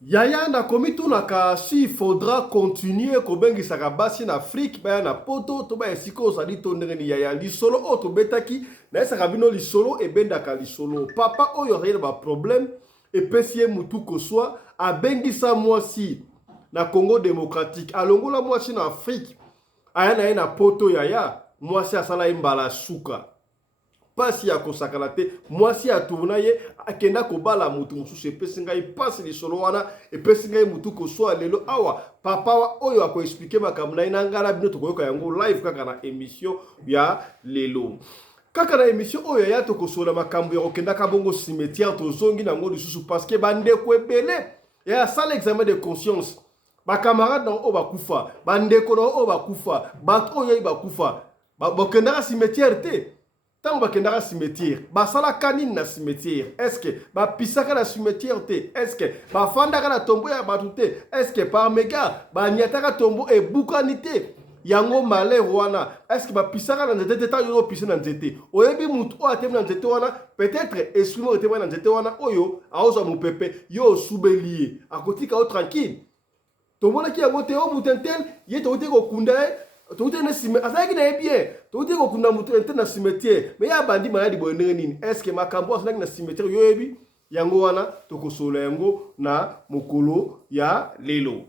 Yaya na komi tunaka si il faudra continuer kobengisa basi na Afrique baya na poto to ba esiko osali to ndenge ni yaya lisolo o to betaki na esaka bino lisolo ebendaka lisolo papa oyo azali ba problème epesi ye mutu koswa abengisa mwasi na Congo démocratique alongola mwasi na Afrique aya na ye na poto yaya mwasi asala ye mbala suka pasi ya kosakana te mwasi atourna ye akenda kobala mutu mosusu epesi ngai pasi lisolo wana epesi ngai mutu koswa lelo awa papa oyo akoexplike makambo na ye na ngai na bino tokoyoka yango live kaka na émission ya lelo kaka na émission oyo ya tokosola makambo ya kokendaka bongo cimetière tozongi nango lisusu parceke bandeko ebele ya asala examen de conscience bakamarade na oyo bakufa bandeko na oyo bakufa bato oyo bakufa bokendaka cimetière te tant bakendaka cimetière basalaka nini na cimetière estce bapisaka na cimetière te estce bafandaka na tombo ya bato te estce par mega baniataka tombo ebukani te yango malheur wana estce bapisaka na nzete te ntango yo opise na nzete oyebi mutu oyo atemi na nzete wana peut-être esprit moko etemi na nzete wana oyo aozwa mopepe yo osubeli ye akotika yo tranquille tomonaki yango te o mutu ntel ye tokoti kokunda ye tokute na cimetière azalaki na ye bien tokute kokunda mutu ente na cimetière mais ya bandi maladi boye ndenge nini estce makambo azalaki na cimetière yo yebi yango wana tokosola yango na mokolo ya lelo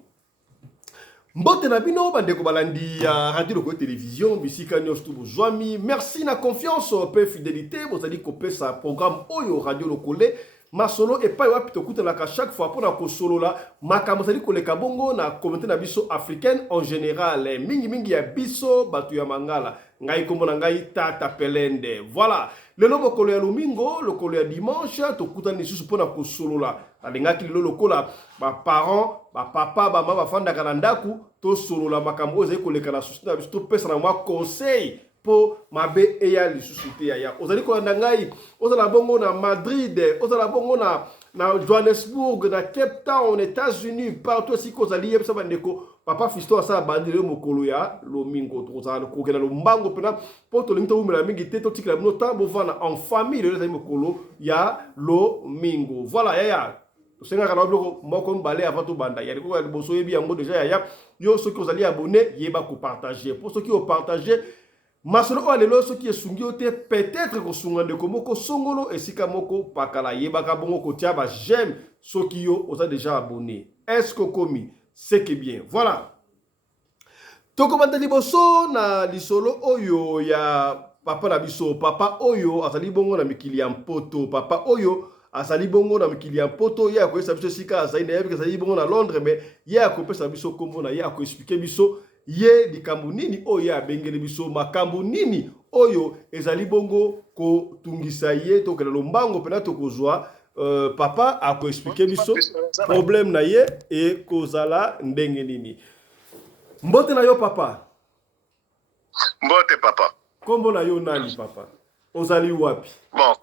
mbote na bino bandeko balandi ya radio lokoyo télévision bisika nyonso to bozwami merci na confiance mpe fidélité bozali kopesa programme oyo radio lokole masolo epai wapi tokutanaka chaque fois mpona kosolola makambo ezali koleka bongo na communauté na biso africaine en général mingimingi ya biso bato ya mangala ngai kombo na ngai tata pelende voilà lelo mokolo ya lomingo lokolo ya dimanche tokutani lisusu mpona kosolola alingaki lelo lokola baparent bapapa bama bafandaka na ndaku tosolola makambo oyo ezali koleka na société na biso topesa na mwa conseil po mabe eya lisusu te yaya ozali kolanda ngai ozala bongo na Madrid ozala bongo na Johannesburg na Cape Town États-Unis partout esika ozali yebisa bandeko papa Fiston asala bandi lelo mokolo ya lomingo tozala kokenda lombango mpena mpo tolingi towumela mingi te totikela bino ntango bovanda en famille lelo ezali mokolo ya lomingo voilà yaya tosengaka na biloko moko mibale avant tobanda ya likoko ya liboso oyebi yango deja yaya yo soki ozali abone yeba kopartage mpo soki opartage masolo oyo lelo soki esungi yo te peut-être kosunga ndeko moko songolo esika moko pakala yebaka bongo kotia ba j'aime soki yo oza déjà abonné est-ce que komi c'est que bien voilà tokobanda liboso na lisolo oyo ya papa na biso papa oyo azali bongo na mikili ya mpoto papa oyo azali bongo na mikili ya mpoto ye akoyesa biso esika azali na yebi azali bongo na Londres mais ye akopesa biso kombo na ye akoexplike biso ye likambo nini oyo ye abengeli biso makambo nini oyo ezali bongo kotungisa ye tokela lombango mpena tokozwa papa akoexplike biso problème na ye ekozala ndenge nini mbote na yo papa mbote papa kombo na yo nani papa ozali wapi bon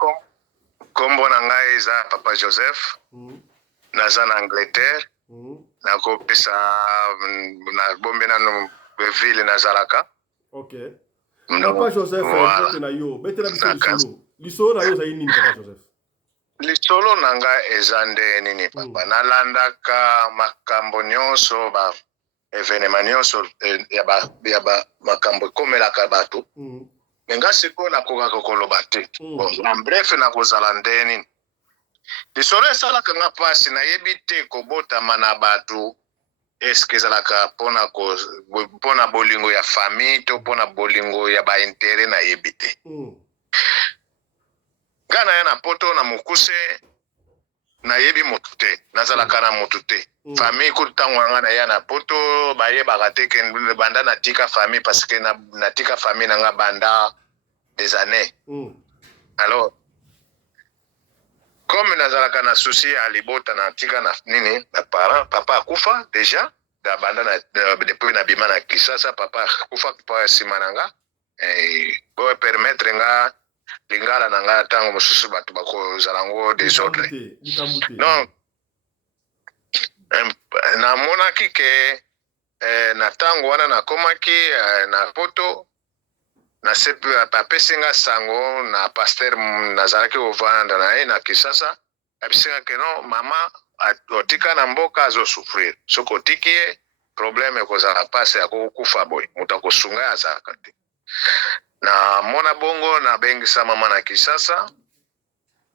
kombo na ngai eza papa Joseph naza na Angleterre nakopesa na bombe nano ville nazalaka ok papa Joseph mbote na yo betela biso lisolo na yo ozali nini papa Joseph lisolo na ngai eza nde nini papa nalandaka makambo nyonso ba evenema nyonso ya makambo ekomelaka bato me nga sikoyo nakokaka koloba te na bref nakozala nde nini lisolo esalaka nga mpasi nayebi te kobotama na bato eske ezalaka mpona bolingo ya famille to mpona bolingo ya baintere nayebi te nga na ye na poto na mokuse nayebi motu te nazalaka na motu te famille kutu ntango yanga na ye na poto bayebaka te ke banda natika famille parce que natika famille nanga banda des années alors comme nazalaka na souci ya libota natika na nini na parent papa akufa déjà da banda na depuis na bima na Kisasa papa akufa pa nsima nanga bo permettre nga lingala na nga ntango mosusu bato bakozala ngo désordre non namonaki ke na ntango wana nakomaki na poto apesinga sango na pasteur nazalaki kovanda na ye na Kisasa apesinga ke no mama otika na mboka azosufrir soki otiki ye probleme ekozala pasi ya kokufa boye moto akosunga azalaka te na mona bongo nabengisa mama na Kisasa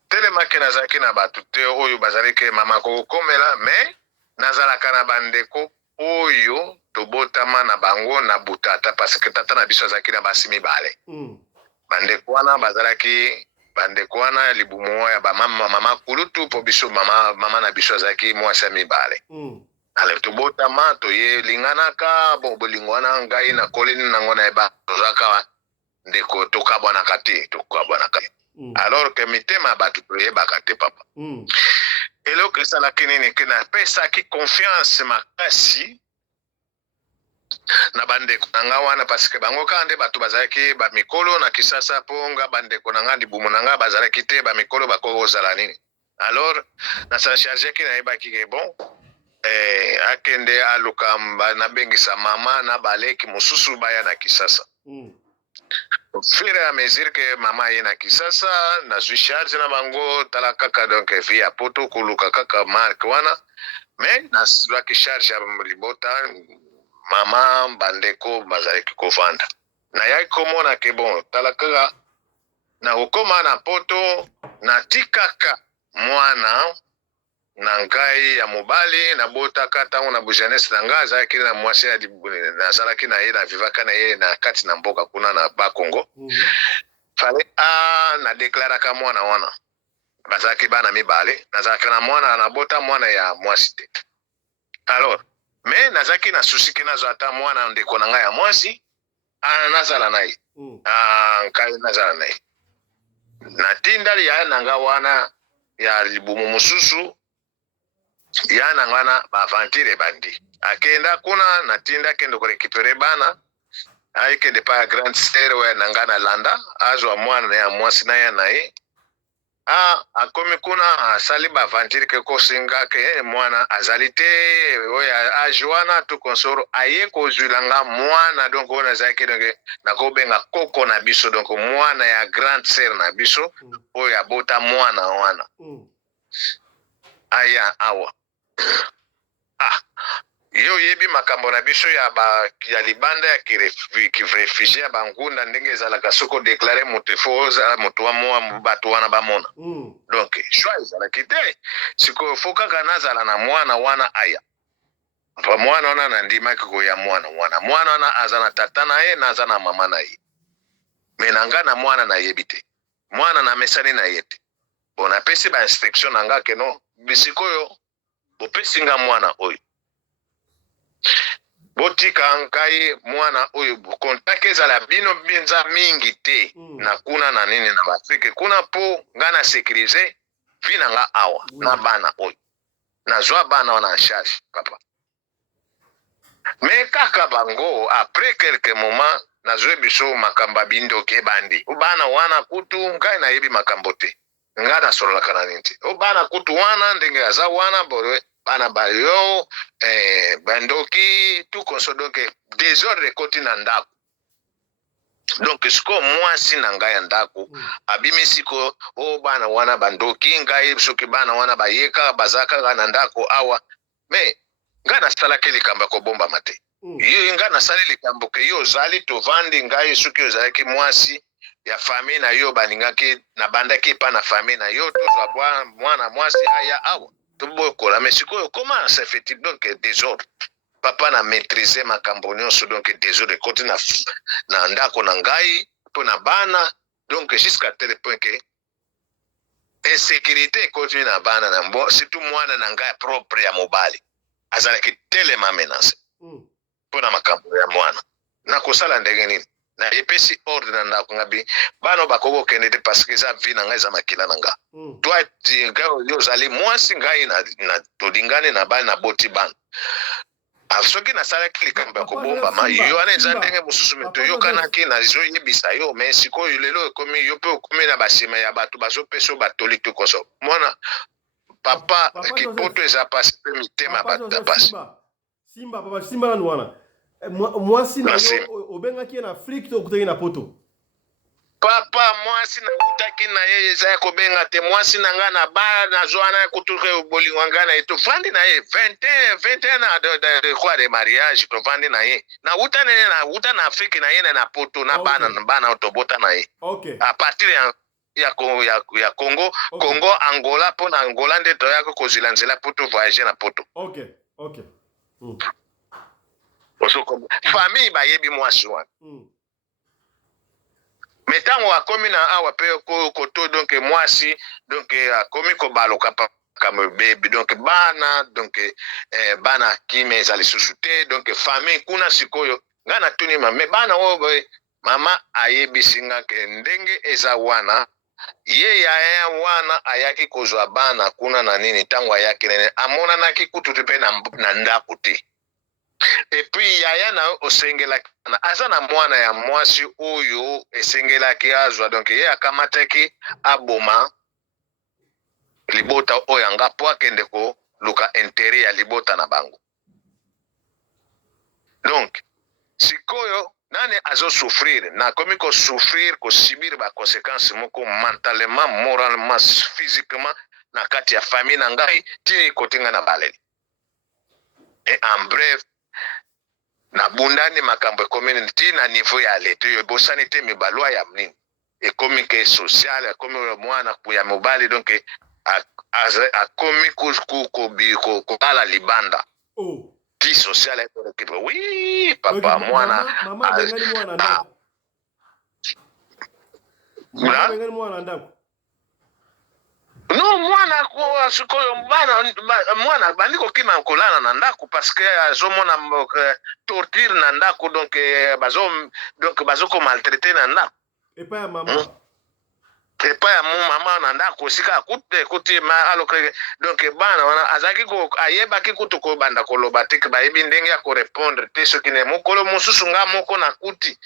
telemaki nazalaki na bato te oyo bazalaki mama kokomela me nazalaka na bandeko oyo tobotama na bango na butata parce que tata na biso azalaki na basi mibale bandeko wana bazalaki bandeko wana libumu ya mama kulutu po biso mama na biso azalaki mwasi mibale ale tobotama toye linganaka bon bolingo wana ngai na kolini nango na eba tozaka ndeko tokabwanaka te alors que mitema bato toyebaka te papa eloko esalaki nini ke napesaki confiance makasi na bandeko na nga wana parce que bango kaka nde bato bazalaki bamikolo na Kisasa mpo nga bandeko na nga libumu na nga bazalaki te bamikolo bakoki kozala nini alors nasa chargeki nayebaki ke bon akende aluka nabengisa mama na baleki mosusu baya na Kisasa au fur et à mesure que mama ye na Kisasa nazwi charge na bango tala kaka donc via poto koluka kaka marque wana mais nazwaki charge ya libota mama bandeko bazalaki kovanda nayaki komona ke bon tala kaka na kokoma na poto natikaka mwana na ngai ya mobali nabotaka ntango na bujanese na ngai azalaki na mwasi nazalaki na ye na vivaka na ye na kati na mboka kuna na Bakongo fale nadeklaraka mwana wana bazalaki bana mibale nazalaki na mwana nabota mwana ya mwasi te alors me nazalaki na susiki nazwa ata mwana ndeko na ngai ya mwasi nazala na ye nkai nazala na ye natindali ya na nga wana ya libumu mosusu ya na ngana bavantire bandi akenda kuna natinda kendo korekipere bana aikende pa grande sere we na ngana landa azwa mwana ya mwasi na ya na ye akomi kuna asali bavantire ke kosinga ke mwana azalite oya ajuana tu konsoro aye kozulanga mwana donc ona zaki donc nakobenga koko na biso donc mwana ya grande sere na biso oya bota mwana wana aya awa yo yebi makambo na biso ya libanda ya kirefugie ya bangunda ndenge ezalaka soko deklare moto efoza moto wa moa bato wana bamona donc choix ezalaki te sikoyo fo kaka nazala na mwana wana aya pa mwana wana nandimaki koya mwana wana aza na tata na ye naza na mama na ye me na nga na mwana nayebi te mwana na mesani na ye te bon napesi ba instruction na nga keno bisikoyo bopesi nga mwana oyo botika nkai mwana oyo kontake ezala bino binza mingi te na kuna na nini na Afrika kuna po nga na sécuriser vi na nga awa na bana oyo nazwa bana wana en charge papa me kaka bango après quelques moments nazwe biso makamba bindoke bandi bana wana kutu ngai nayebi makambo te nga nasololaka na nini te bana kutu wana ndenge aza wana bowe bana bayo bandoki tout konso donc désordre koti na ndako donc siko mwasi na ngai ya ndako abimisi ko bana wana bandoki ngai soki bana wana bayeka bazaka na ndako awa me nga nasalaki likambo ko bomba mate yo nga nasali likambo ke yo zali tovandi ngai soki ozalaki mwasi ya famille na yo baningaki na bandaki pa na famille na yo tozwa mwana mwasi aya awa tobokola mais sikoyo comment ça fait-il donc désordre papa na maîtriser makambo nyonso donc désordre koti na ndako na ngai po na bana donc jusqu'à tel point que insécurité koti na bana na mbo surtout mwana na ngai propre ya mobali azalaki telema menace po na makambo ya mwana na kosala ndenge nini na epesi ordre na ndako ngabi bano bakoko kende te parce que ça vie na ngai za makila na nga toi yo zali mwasi ngai na tolingane na bana boti bana soki nasalaki likambo ya kobomba ma yo wana eza ndenge mosusu meto yokanaki nazoyebisa yo mais sikoyo lelo ekomi yo mpe okomi na basima ya bato bazopesa batoli te koso mwana papa kipoto eza pasi mpe mitema bato ya pasi simba papa simba nanu wana mwasi na yo obengaki ye na Afrique to okutaki na poto papa mwasi na kutaki na ye za ko benga te mwasi na nga na ba na zoana kutuke bolingo ngana eto fandi na ye 21 na de quoi de mariage to fandi na ye na uta na Afrique na ye na poto na bana otobota na ye à partir ya Congo Congo Angola po na Angola nde to yako kozila nzela poto voyager na poto osoko famille ba yebi mwasi wana metango akomi na awa pe koto donc mwasi donc akomi ko baloka comme bébé donc bana donc bana kime ezali susute donc famille kuna sikoyo ngana tuni me bana oyo mama ayebisinga ke ndenge eza wana ye ya wana ayaki kozwa bana kuna na nini tango ayaki nene amona naki kutu pe na ndako te. Et puis yaya na osengelaki na aza na mwana ya mwasi oyo esengelaki azwa donc ye akamataki aboma libota oyo anga po akende ko luka intérêt ya libota na bango. Donc sikoyo nani azo souffrir na komi ko souffrir ko subir ba conséquences moko mentalement moralement physiquement na kati ya famille na ngai ti kotinga na baleli. Et en bref na bundani makambo community na niveau ya leta yo bosani te mibalwa ya mnini ekomi ke social ekomi mwana ya mobali donc akomi ko ala libanda ti social ekipe oui papa mwana mama bengani mwana ndako mama bengani mwana ndako no mwana ko sikoyo mwana bandiko kima kolana na ndako parce que azomona torture na ndako donc bazo ko maltraiter na ndako et pas maman et pas mama na ndako sika akuti ma aloke donc bana wana azaki ko ayebaki kutu ko banda ko lobatik ba yebi ndenge ya ko répondre te soki ne mokolo mususu nga moko na kuti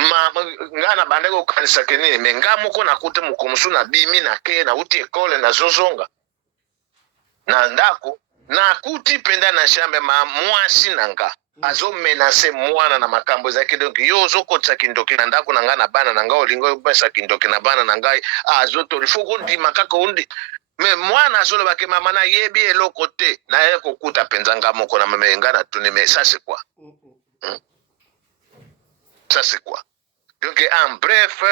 ngana bande ko kanisa kenini me nga moko na kuti mukomusu na bimi na ke na uti ekole na zozonga na ndako na kuti penda na shambe mwasi nanga azo menace mwana na makambo zake donc yo zokotsa kindoki na ndako na nga na bana na nga olingo pesa kindoki na bana na ngai azo to ifoko ndi makaka undi me mwana azolo bake mama na yebi eloko te na ye kokuta penza nga moko na mama ngana tuni mais ça c'est quoi ça c'est quoi donc en bref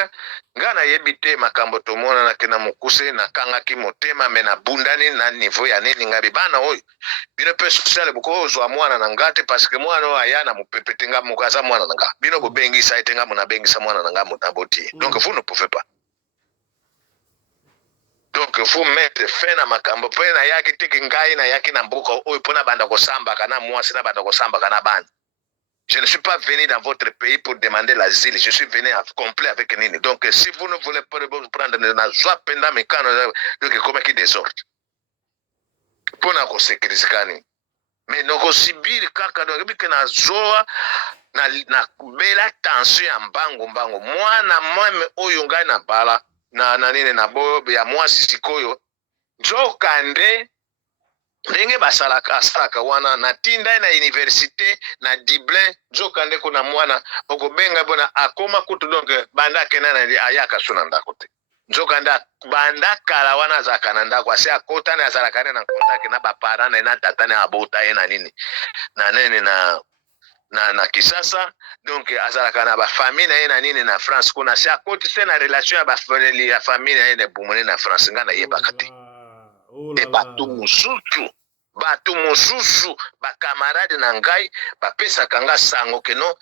ngana yebite makambo tomona na kena mukuse na kanga ki motema mena bundani na niveau ya nini ngabi bana oyo bino pe social buko zo mwana na ngate parce que mwana ayana mupepete nga mukaza mwana na nga bino bo bengi sa itenga muna bengi sa mwana na nga mutaboti donc vous ne pouvez pas donc faut mettre fin na makambo pe na yaki tiki ngai na yaki na mbuko oyo pona banda ko samba kana mwasi na banda ko samba kana bana. Je ne suis pas venu dans votre pays pour demander l'asile. Je suis venu à complet avec Nini. Donc, si vous ne voulez pas prendre la joie pendant mes canaux, donc, comment qui désordre? Pour nous sécuriser. Mais nous subir kaka donc que na zoa na bela tension en bango. Moi na même oyo ngai na bala na nini na bo ya moi sisikoyo. Jo kande ndenge basalaka wana na tinda na université na Dublin jokande kuna mwana okobenga bona akoma kutu donc banda kenana ayaka suna ndako te jokanda banda kala wana za kananda kwa se akota na azalaka na contact na bapara na tata na abota na nini na nene na Kisasa donc azalaka na ba famille na nini na France kuna se akoti se na relation ya famille na bumone na France ngana yebaka te. Et batu mususu ba camarade na ngai ba pesa kanga sango keno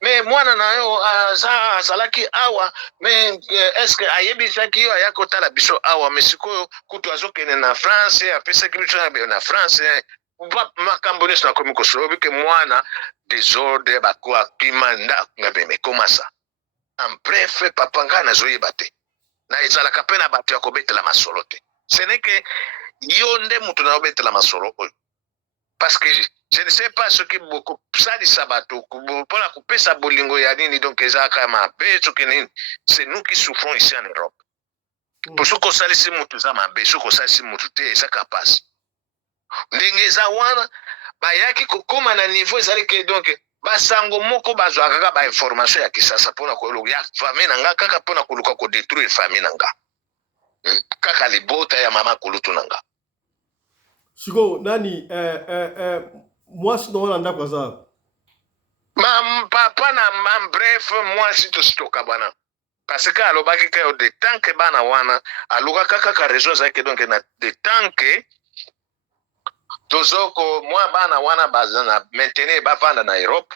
me mwana na yo azalaki awa me est-ce que ayebisaki yo ayako tala biso awa mesiko kutu azokene na France apesa kibiso na France makambo neso na komi kosolobi ke mwana désordre ba kwa kimanda ngabe me komasa en bref papa ngana zoyeba te na ezalaka pe na bato ya kobetela masolo te. Ce n'est que yonde mutu na obetela masolo oyo parce que je ne sais pas ce qui beaucoup sali sabato pour la couper sa bolingo ya nini donc ezaka mabe soki nini c'est nous qui souffrons ici en Europe pour ce qu'on sali si mutu za mabe ce qu'on sali si mutu te ezaka passe ndenge za wana bayaki kokoma na niveau ezali ke donc basango moko bazwa kaka ba information ya kisasa pona ko ya famille nanga kaka pona kuluka ko détruire famille nanga kaka libota ya mama kulutu nanga siko nani mwasi no wana ndako za papa na bref mwasi to stoka bana parce que alobaki ka de tant que bana wana aluka kaka ka raison zake donc na de tant que tozoko mwa bana wana bazana maintenir bavanda na Europe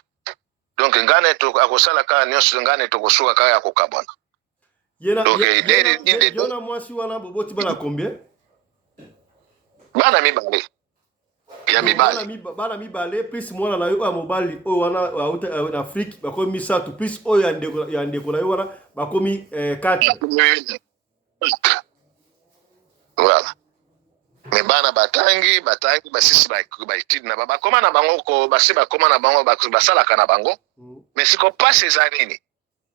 donc ngane to akosala ka nyonso ngane to kosuka ka ya kokabona yena mwasi wana boboti bana combien bana mibale ya mibale bana mibale plus mwana na yo ya mobali o wana na Afrique bakomi misatu plus o ya ndeko na yo wana bakomi 4 voilà me bana batangi basisi baitidi na bakoma na bango ko basi bakoma na bango basalaka na bango mais siko passe eza nini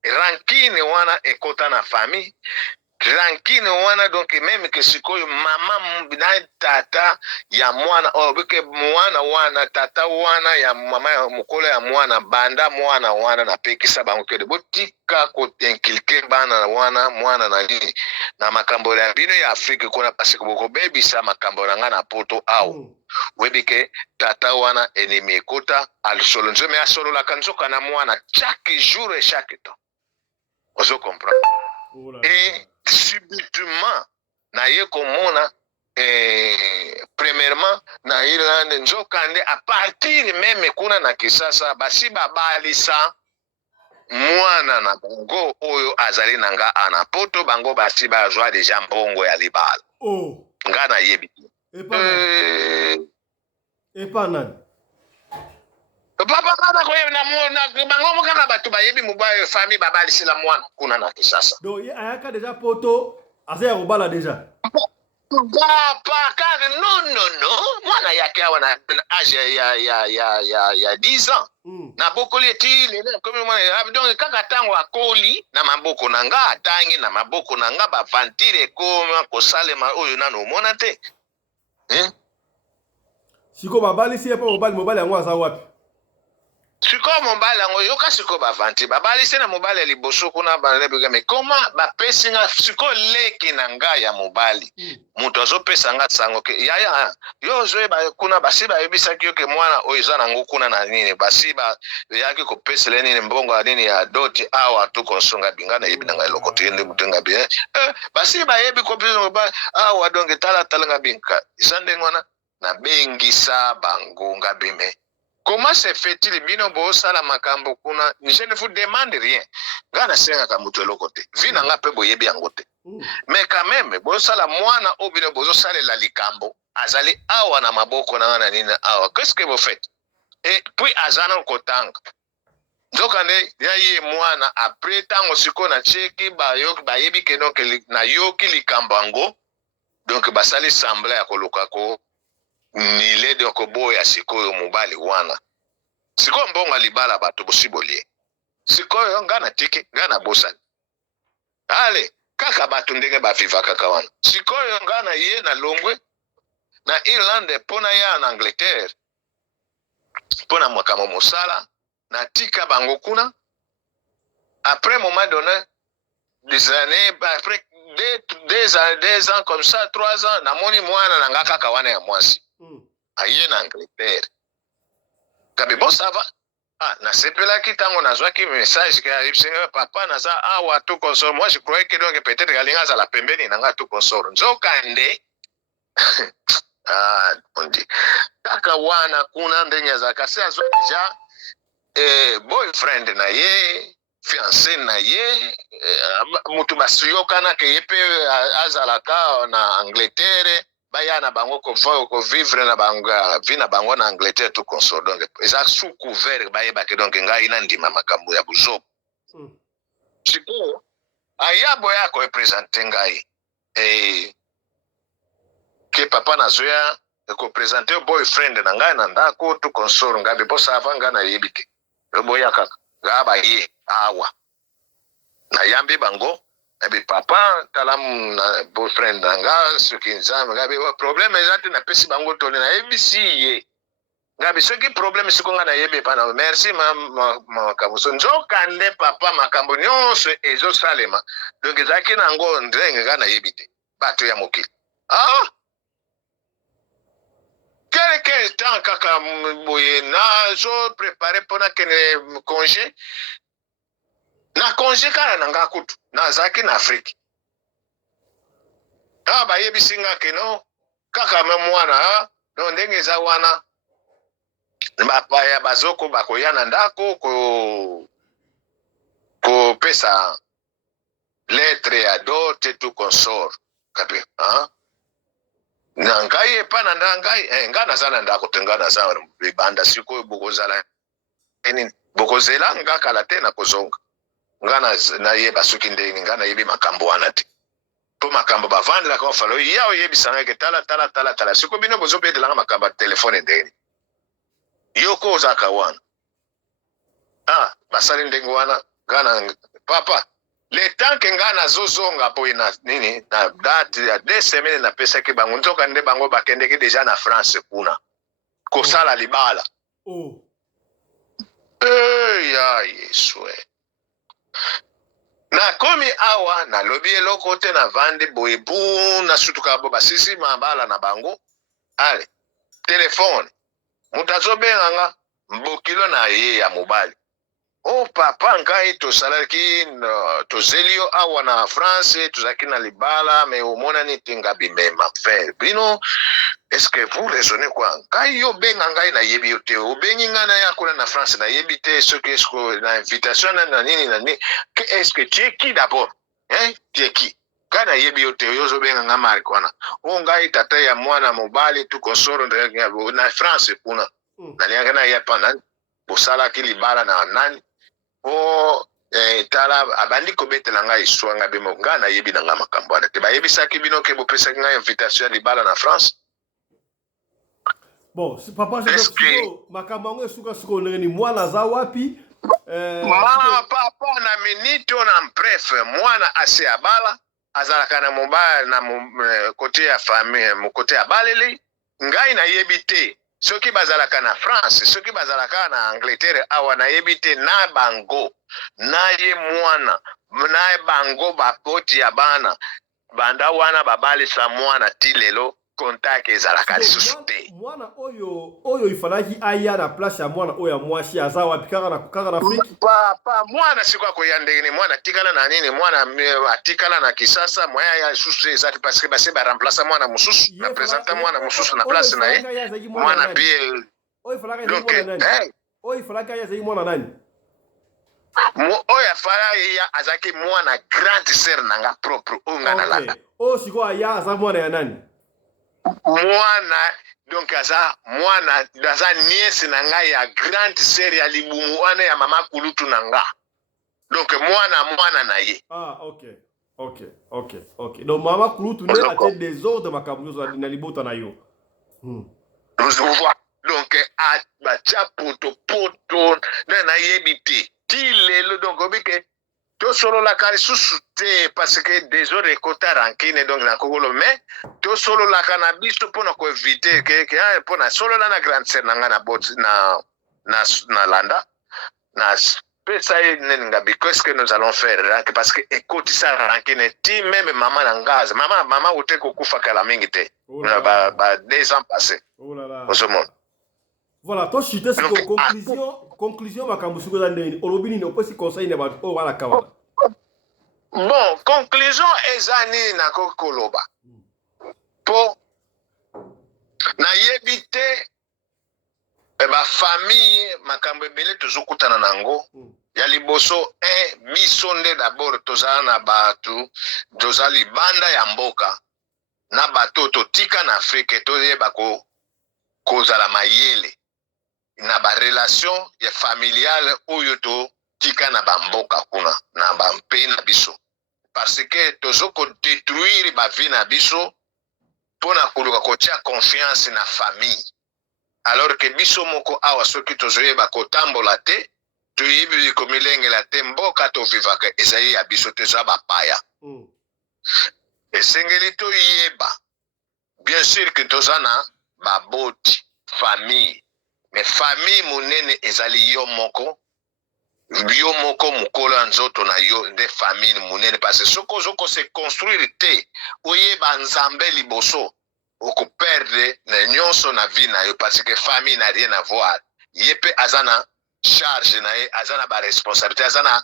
rankine wana ekota na famille rankine wana donc même que sikoyo mama na tata ya mwana bike mwana wana tata wana ya mama ya mukolo ya mwana banda mwana wana na pekisa bango kede botika ko inculquer bana wana mwana na nini na makambo ya bino ya Afrique kuna parce que boko baby sa makambo nga na poto au webike tata wana ennemi ekota alisolo nzeme asolo la kanzoka na mwana chaque jour et chaque temps ozo comprendre et subitement na ye komona premièrement na Irlande nzokande à partir même kuna na Kisasa basi babalisa mwana na bango oyo azali nanga ana poto bango basi bazwa deja mbongo ya libala nga na yebi epanani papa kana ko na mona bango mukaka batu bayebi mubaye famille babalisila mwana kuna na Kisasa donc ayaka deja poto azaya kobala deja papa kaka non mwana yake awa na âge ya 10 ans na bokoli etili comme mwana donc kaka tango akoli na maboko nanga atangi na maboko nanga bavantire koma kosalema oyo nano mona te siko babalisi epa mobali yango aza wapi siko mobali yango yoka siko bavanti babalisi na mobali ya liboso kuna balebika me koma bapesi nga siko leki na nga ya mobali mutu azopesa nga sango ke yaya yo zoe kuna basi bayebisaki yo ke mwana oyo eza nango kuna na nini basi yaki kopesela nini mbongo ya nini ya doti awa tukonsonga binga na yebi na nga eloko tende mutenga bien basi bayebi kopesa mobali awa donge tala nga binka isande ngwana na bengisa bangonga bime. Comment se fait-il bino bo sala makambo kuna je ne vous demande rien ngana senga ka mutu elokote vina nga pe boyebi yangote mais quand même bo sala mwana o bino bozo sala la likambo azali awa na maboko na wana nina awa qu'est-ce que vous faites et puis azana kotanga nzokande ya ye mwana après tango siko na cheki bayebi ke donc na yoki likambo ngo donc basali sembla ya koluka ko ni lede okoboya sikoyo mobali wana sikoyo mbonga libala bato bosibolie sikoyo ngana tiki ngana bosa ale kaka bato ndenge baviva kaka wana sikoyo ngana ye na longwe na Irlande pona ya na Angleterre pona mwakamo mosala na tika bango kuna après moment donné des années après deux ans comme ça 3 ans na moni mwana na ngaka kawana ya mwasi aye na Angleterre kabi bon ça va na sepela ki tango nazwaki message que Senga papa naza awa tout consort moi je croyais que donc peut-être galinga za la pembeni nanga tout consort nzokande on dit kaka wana kuna ndenya za kasi azwa deja boyfriend na ye fiancé na ye mutu basiyoka na ke yepe azalaka na Angleterre bayana bango ko vivre na banga vina bango na Angleterre tout consort donc eza sous couvert bayeba ke donc ngai na ndima makambo ya buzo siko ayabo yako representer ngai ke papa na zoya ko présenter boyfriend na ngai na ndako tout consort ngabe bosa avanga na yebike boya kaka ngaba ye awa na yambi bango ebi papa talam na boyfriend nga suki nzame ngabe problème ezati na pesi bango toni na ebisi ye ngabi soki problème sikonga na yebe pana merci makambo so nzoka nde papa makambo nyonso ezosalema donc ezalaki nango ndenge nga na yebi te bato ya mokili quelque temps kaka boye nazo prépare mpona kende congé na congé kala na nga kutu nazalaki na afrique bayebisi nga keno kaka me mwana no ndenge eza wana bapaya bazoko bakoya na ndako kopesa lettre ya dot et tout consort kapi na ngai epa na ngai nga naza na ndako te nga naza libanda sikoyo bokozala nini bokozela nga kala te na kozonga nga nayeba soki ndeni nga nayebi makambo wana te po makambo bavandelaka ofalo ya oyebisanga ke tala siko bino bozobedelanga makambo ya telefone ndeni yoko ozaka wana basali ndenge wana ngana papa le temps que nga nazozonga po na nini na date ya 2 semaines na pesaki bango nzoka nde bango bakendeki deja na France kuna kosala libala ya Yesu na komi awa na lobi eloko te na vande boyebu na sutuka bo basisi mabala na bango ale telefone mutazobenga nga mbokilo na ye ya mobali papa ngai tosalaki tozelio awa na France tozalaki na libala me omonani te nga bimema fe bino est-ce que vous raisonnez quoi ngai yo benga ngai na yebi yo te obengi nga na ya kuna na France na yebi te soki esko na invitation na nini na nini est-ce que tu es qui d'abord tu es qui kana yebi yo te yo zo benga nga mari kwana ngai tata ya mwana mobali tu konsoro na France kuna nalianga na ya pana bosalaki libala na nani tala abandi kobetela ngai iswanga bimo nga na yebi na nga makambo wana te bayebisaki bino ke bopesaki ngai invitation ya libala na France. Bon, papa siko makambo yango esuka siko ndenge ni mwana aza wapi papa na minito na mprefe mwana ase abala azalaka na mobali na kote ya famille kote ya baleli ngai na yebi te soki bazalaka na France soki bazalaka na Angleterre awa na yebi te na bango na ye mwana na bango bapoti ya bana banda wana babalisa mwana ti lelo contact ezalaka lisusu te mwana oyo ifalaki aya na place ya mwana oyo ya mwasi aza wapi kaka na Afrique papa mwana siko akoya ndenge ni mwana tikala na nini mwana atikala na Kisasa moya ya susu ezaki parce que base ba remplacer mwana mususu na présenter mwana mususu na place na ye mwana pie oyo ifalaki aya zaki mwana nani oyo afalaki ya azaki mwana grande sœur nanga propre onga na landa oyo siko aya aza mwana ya nani mwana donc aza mwana aza nièce na ngai ya grande sœur ya libumu wana ya mama kulutu na nga donc mwana na ye ok donc mama kulutu nde ate désordre makambo nyonso na libota na yo donc batia poto na yebi te ti lelo donc obike tosololaka lisusu te parce que désolé ekota rankine donc na kokolo mais tosololaka na biso mpona koevite mpona solola na grande sœur na nga na landa na pesa ye neni nga qu'est-ce que nous allons faire parce que ekotisa rankine ti même mama na ngaza mama ute kokufa kala mingi te ba 2 ans passé ozomona voilà toshite siko conclusion makambo siko za ndeni olobi nini opesi conseil na bato oyo balaka wana bon conclusion eza nini nakokoloba po nayebi te bafamille makambo ebele tozokutana nango ya liboso biso nde d'abord tozala na bato toza libanda ya mboka na bato totika na Afrique toyeba kozala mayele na barelation ya familiale oyo totika na bamboka kuna na bampe na biso parce que tozokodétruire bavi na biso mpona koluka kotia confiance na famille alors que biso moko awa soki tozoyeba kotambola te toyebi komilengela te mboka tovivaka ezali ya biso toza bapaya esengeli toyeba bien sûr que toza na baboti famille mais famille monene ezali yo moko mukolo nzoto na yo nde famille monene parce que soko zoko se construire te oyeba nzambe liboso oko perdre na nyonso na vie na yo parce que famille n'a rien à voir yepe azana charge na ye azana ba responsabilité azana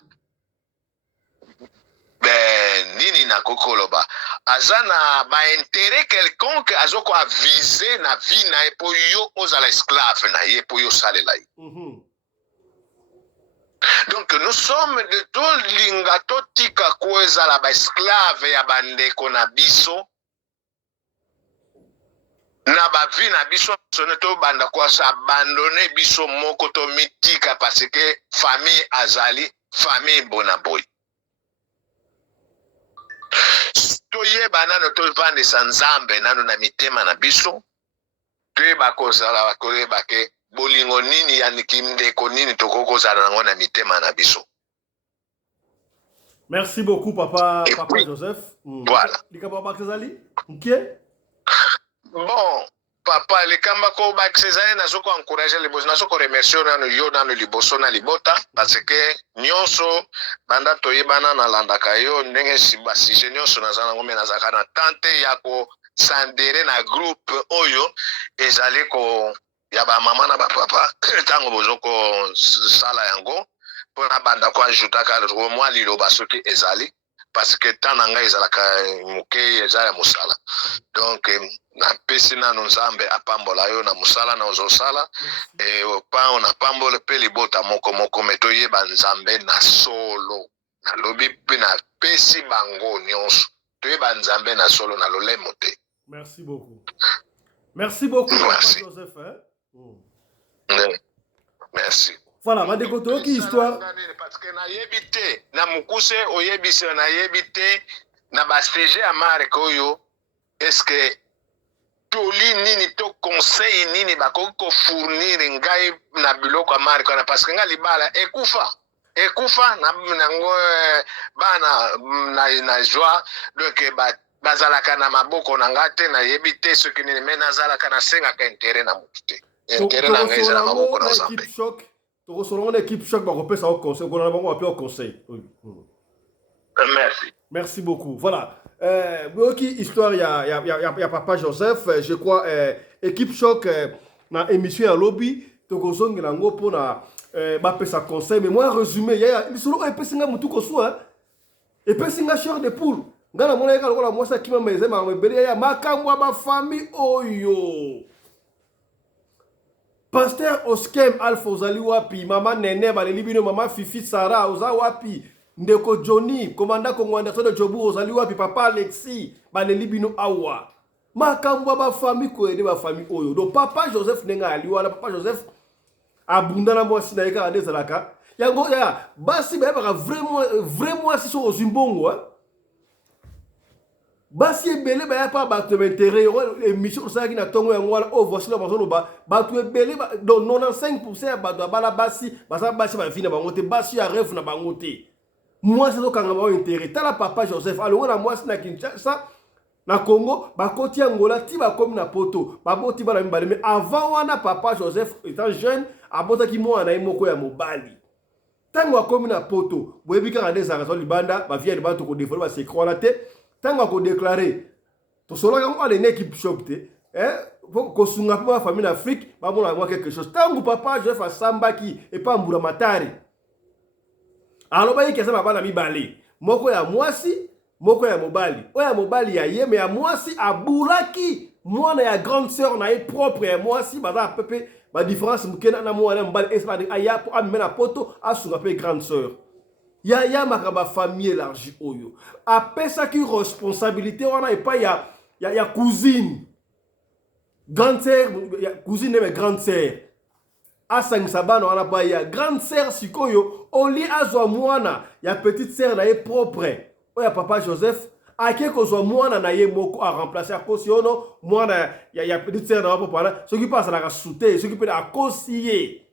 nini na kokoloba azana ba intérêt quelconque azoko aviser na vie na ye po yo ozala esclave na ye po yo salela ye. Donc nous sommes de tout lingato tika kweza la ba esclave ya bandeko na biso na ba vie na biso soneto banda kwa sa abandonner biso moko to mitika parce que famille azali famille bonaboy. Toyeba nano to vande sanzambe nano na mitema na biso toyeba kozala bakoyeba ke bolingo nini yaniki ndeko nini tokokozala nango na mitema na biso. Merci beaucoup papa puis, Joseph. Voilà. Bon papa likamba ko bakisezali nazoko encourager liboso nazoko remercier nano yo nano liboso na libota parce que nyonso banda toyebana na landaka yo ndenge si basije nyonso nazana ngome nazaka na tante ya ko sandere na groupe oyo ezali ko ya ba mama na ba papa tango bozoko sala yango pona banda ko ajouta ka mwa liloba soki ezali parce que tananga ezalaka muke ezala musala donc na pesi na nzambe apambola yo na musala na ozosala pa on apambola pe libota moko metoye banzambe na solo na lobi pe na pesi bango nyonso toye banzambe na solo na lolemo te. Merci beaucoup. Merci beaucoup merci. Joseph Merci. Voilà, ma décoto qui histoire parce que na yebite na mukuse oyebise na yebite na basije amare koyo est-ce que toli nini to conseil nini bakoko fournir ngai na biloko amare kana parce que ngali bala ekufa na ngo bana na joie donc bazalaka na maboko na ngate na yebite ce qui nini mena zalaka na senga ka intérêt na mutute intérêt na ngai za na maboko na zambe. Selon l'équipe choc va repasser au conseil, on va appeler au conseil. Merci. Merci beaucoup. Voilà. Histoire, il y a papa Joseph, je crois, équipe choc, dans l'émission à lobby, Togozong et Lango pour na sa conseil. Mais moi, résumé, il y a solo et pessinga mutu kosoa et pessinga cheur de poule. Ngana mona yaka lokola moi ça qui m'a mezé ma rebelle ya makamwa ba famille oyo. Pasteur Oskem Alpha ozali wapi, mama Nene baleli bino, mama Fifi Sarah oza wapi, ndeko Johnny, commandant Congo Anderson de Jobu ozali wapi, papa Alexis baleli bino awa. Makambo ba famille ko ede ba famille oyo. Donc papa Joseph nenga aliwala, papa Joseph abunda na mwasi na yeka adezalaka. Yango ya basi ba vraiment si so ozimbongo basi ebele ba pa ba te intérêt émission ça qui na tongo yango wala oh voici la maison ba tu ebele donc 95% ba do bala basi basi ba fina bango te basi ya rêve na bango te moi c'est donc kanga ba intérêt tala papa Joseph alors na moi na Kinshasa na Congo ba koti Angola ti ba comme na poto ba boti ba na mbale mais avant wana papa Joseph étant jeune abota ki mo na imoko ya mobali tango akomi na poto boyebi kanga des arrason libanda ba via libanda ko développer ba se croire te tango ko déclarer to solo yango ale équipe choc te ko sunga pa famille d'Afrique ba mona moi quelque chose tango papa Joseph asambaki et pas mbula matari alors ba yeke sama bana mibale moko ya mwasi moko ya mobali oya mobali ya yeme ya mwasi abulaki mwana ya grande sœur na ye propre ya mwasi baza pepe ba différence mukena na mwana mbali espade aya po amena poto asunga pe grande sœur ya makaba famille élargie oyo apesa ki responsabilité wana et pas ya cousine grande sœur cousine mais grande sœur asangisa bana wana ba ya grande sœur sikoyo oli azwa mwana ya petite sœur na ye propre oya papa Joseph ake kozwa mwana na ye moko a remplacer akosi ono mwana ya petite sœur na papa wana ce qui passe na ka souter ce qui peut akosiye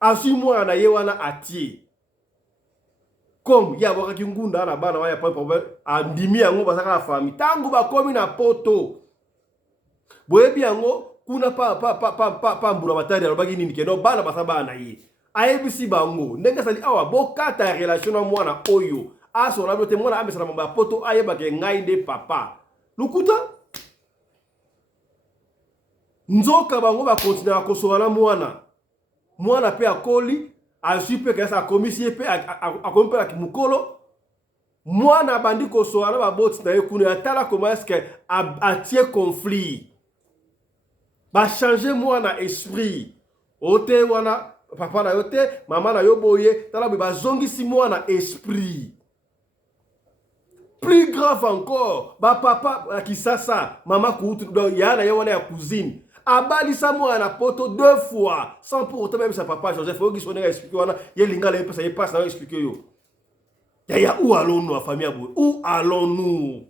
asu mwana na ye wana atie comme ya wakaki ngunda na bana waya pas problème andimi yango basaka na famille tango ba komi na poto boyebi yango kuna pa mbula matari alobaki nini keno bana basaba na ye ayebisi bango ndenge sali awa bokata relation na mwana oyo asola bote mwana amesala mamba poto ayeba ke ngai nde papa lukuta nzoka bango ba continuer kosola mwana pe akoli asupe kasa akomisi pe akompe la kimukolo mwana bandi kosola ba boti na ekuna atala comment est-ce que atie conflit ba changer mwana esprit ote wana papa na yote mama na yoboye tala ba zongisi mwana esprit. Plus grave encore, ba papa la kisasa mama kuutu do yana yo wana ya cousine abalisa mwana poto 2 fois sans pour autant même sa papa Joseph faut qu'il soit expliquer wana ye lingala ye pesa ye passe na expliquer yo. Ya où allons-nous la famille abou? Où allons-nous?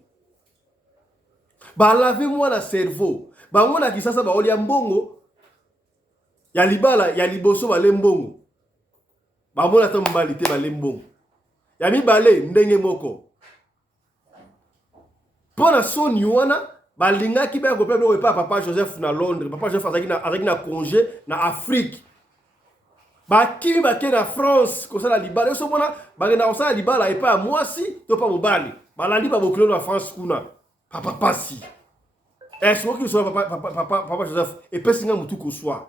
Ba laver mwana cerveau. Ba mwana kisasa ba olia mbongo ya libala ya liboso ba lembongo. Ba mwana ta mbali te ba lembongo. Ya mibale ndenge moko. Pona son yuana balinga ki ba ko pe papa Joseph na Londres, papa Joseph azaki na congé na Afrique. Ba kimi ba ke na France ko sala libala so mona ba na ko sala libala e pa mwasi to pa mobali. Ba landi ba bokilo na France kuna. Papa pasi. Est-ce que so papa Joseph e pesinga mutu ko soir.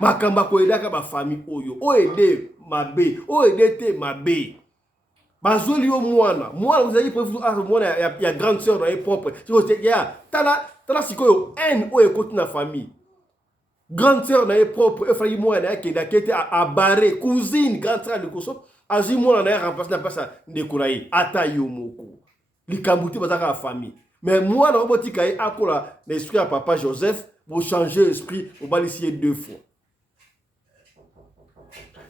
Makamba ko edaka ba famille oyo. O ede mabe, o ede te mabe. Bazoli yo mwana vous avez prévu à mwana ya grande sœur na propre c'est ya tala sikoyo en o ekoti na famille grande sœur na propre e fali mwana yake dakete a barrer cousine grande sœur de koso azi mwana na remplacer na pasa ndekurayi ata yo moko likambuti bazaka la famille mais mwana obotika ye akola l'esprit à papa Joseph pour changer esprit au balisier 2 fois.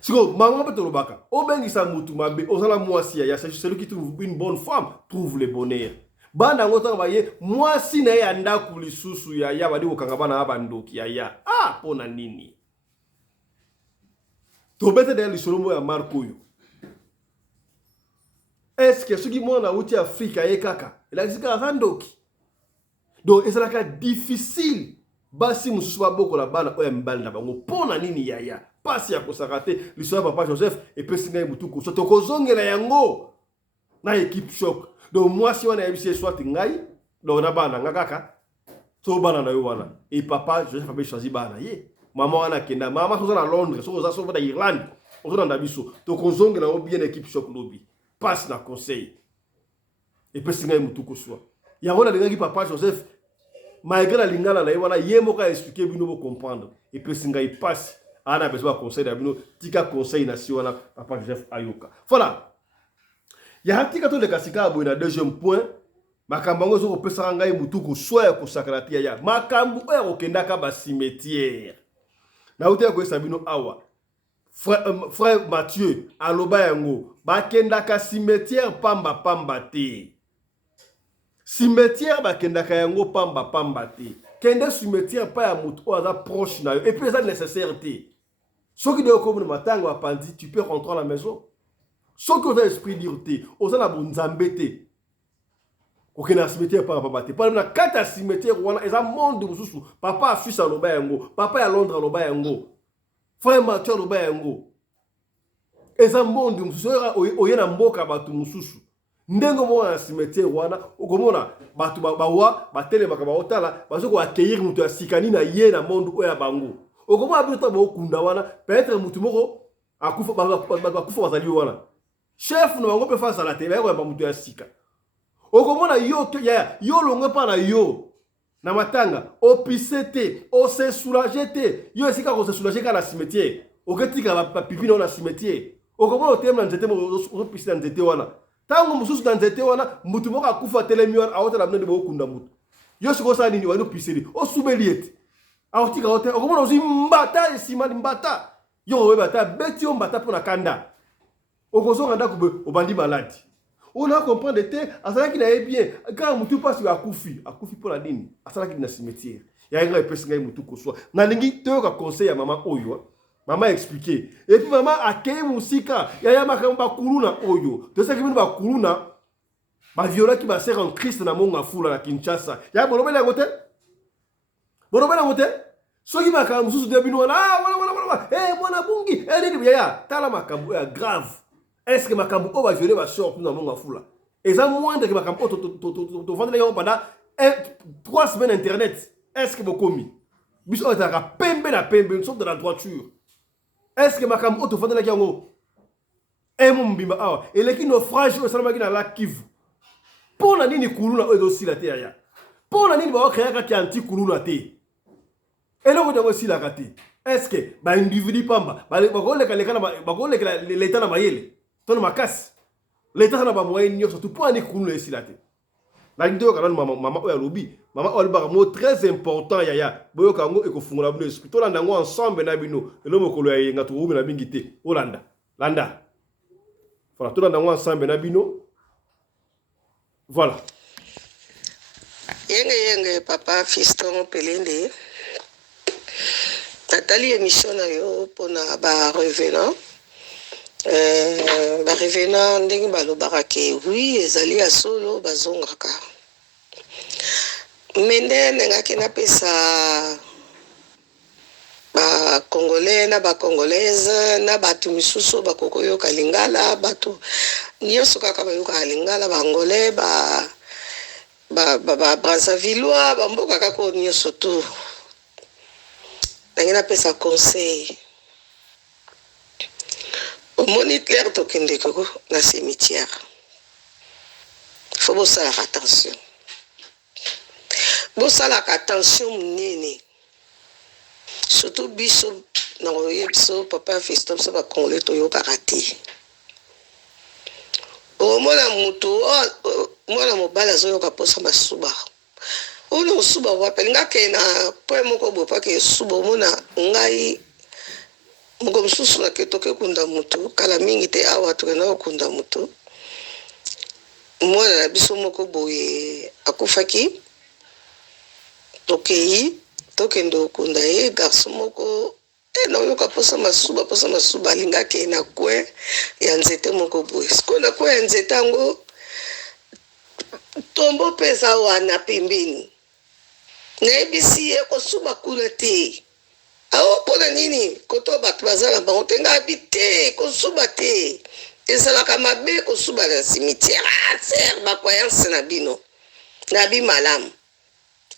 Siko maman peut le baka. O bengi sa mutu mabe, o sala mwasi ya celui qui trouve une bonne femme trouve le bonheur. Banda ngota baye mwasi na ya ndaku lisusu ya badi kokanga bana abandoki ya. Ah pona nini. To bete de lisolomo ya Marco yo. Est-ce que ce qui mona uti Afrika ye kaka, il a dit ka randoki. Donc c'est la difficile. Basi mususu boko la bana oya mbali na bango pona nini ya. Pasi ya kosakate l'histoire papa Joseph et pesinga mutuko so tokozongela yango na équipe choc. Donc moi si on a ebisi soit ngai do na bana ngakaka so bana na yo wana et papa Joseph a choisi bana ye maman wana kenda mama so na Londres so za so na Irlande on so na biso tokozongela o bien équipe choc lobby passe na conseil et pesinga mutuko so ya wana lengi papa Joseph malgré la lingala na wana yemo ka expliquer bino bo comprendre et pesinga il passe. On a besoin de conseil d'abino, tika conseil national papa Joseph Ayoka. Voilà. Il y a un petit gâteau de Kassika à un deuxième point. Makambango zo pesa ngai mutuko soya ko sakrati ya. Makambu e okendaka ba cimetière. Na uti ko sabino awa. Frère Mathieu aloba yango ba kendaka cimetière pamba te. Cimetière ba kendaka yango pamba te. Kende cimetière pas ya mutu oza proche na yo et puis ça nécessaire te. Ce qui doit comme le matin ou apandi, tu peux rentrer à la maison. Ce qui est esprit d'irté, on a bon zambete. Ok, na cimetière pas papa te. Pas na kata cimetière wana eza monde mususu. Papa a fils à loba yango, papa à Londres à loba yango. Frère Mathieu à loba yango. Eza monde mususu oyena mboka batu mususu. Ndengo mo na cimetière wana, okomona batu bawa, batele makaba otala, bazoko accueillir mutu ya sikani na ye na monde oya bango. Okomo abito ba okunda wana peut-être mutu moko akufa bazali wana chef no bango pe face à la télé ba mutu ya sika okomo na yo yo longo pa na yo na matanga opisete o se soulager te yo esika ko se soulager ka na cimetière oketika ba pipi na cimetière okomo otem na nzete mo opisete na nzete wana tango mususu na nzete wana mutu moko akufa telemi wana awota na bino de ba okunda mutu yo siko sa nini wano piseli o subeliete Aotika hotel, okomona ozi mbata esimali mbata. Yo webata beti yo mbata pona kanda. Okozonga ndako obandi maladi. On a comprendre te asala ki na bien. Quand mutu passe akufi pona dini. Asala ki na cimetière. Ya nga epesinga mutu koswa. Na lingi te ka conseil ya mama oyo. Mama expliquer. Et puis mama akeye musika ya makamba kuruna oyo. To saki bino ba kuruna ba viola ki ba sert en Christ na monga fula na Kinshasa. Ya bolobela ngote? Borobela ngote? soki makambo susu de bino ah voilà eh mwana bungi eh nini ya tala makambo ya grave est-ce que makambo o va violer ba sort nous avons fula eza moindre que makambo to vendre les pendant 3 semaines internet est-ce que bokomi biso ta pembe na pembe une sorte de la droiture est-ce que makambo to vendre les yango et mon bimba ah et les naufrage au salama na la Kivu pour la nini kuluna o aussi la terre pour la nini ba créer ka anti kuluna te et là, vous aussi la raté. Est-ce que bah individu pamba, bah l'état na mayele, ton ma casse. L'état na ba moyen ni surtout pour aller couler ici là. La vidéo quand maman oya lobby, maman oya ba mot très important yaya. Boyo kango e ko fungula bino hospital landa ngo ensemble na bino. Elo mokolo ya ngatu rubi na bingite. Olanda. Landa. Voilà, tout landa ngo ensemble na bino. Voilà. Yenge papa fiston pelende. Nathalie émission na yo pona ba revenant ndenge balobaka ke oui ezali ya solo bazongaka mende nengaki napesa ba congolais na ba congolaise na batu misusu bakokoyoka lingala batu nyonso kaka bayoka lingala ba angolais ba Brazzavillois bamboka kako nyonso tu nangina pesa conseil au moniteur tokende koko na cimetière faut bosala attention munene surtout biso na biso papa fiston so ba congolais toyoka raté o mona mutu mwana mobala zoyoka posa masuba ono suba wapeli ngake na poe moko bopa ke suba mona ngai moko msusu na ketoke kunda mutu kala mingi te awa tukena kunda mutu mwana na biso moko boye akufaki tokei tokendo kunda ye garçon moko na yoka posa masuba lingake na kwe ya nzete moko boye siko na kwe ya nzete ngo tombo pesa wana pembeni na ebisi ye kosuba kuna te awo pona nini koto bato bazala bango te nga habite kosuba te ezalaka mabe kosuba na cimetière ser bakwayance na bino na bimalamu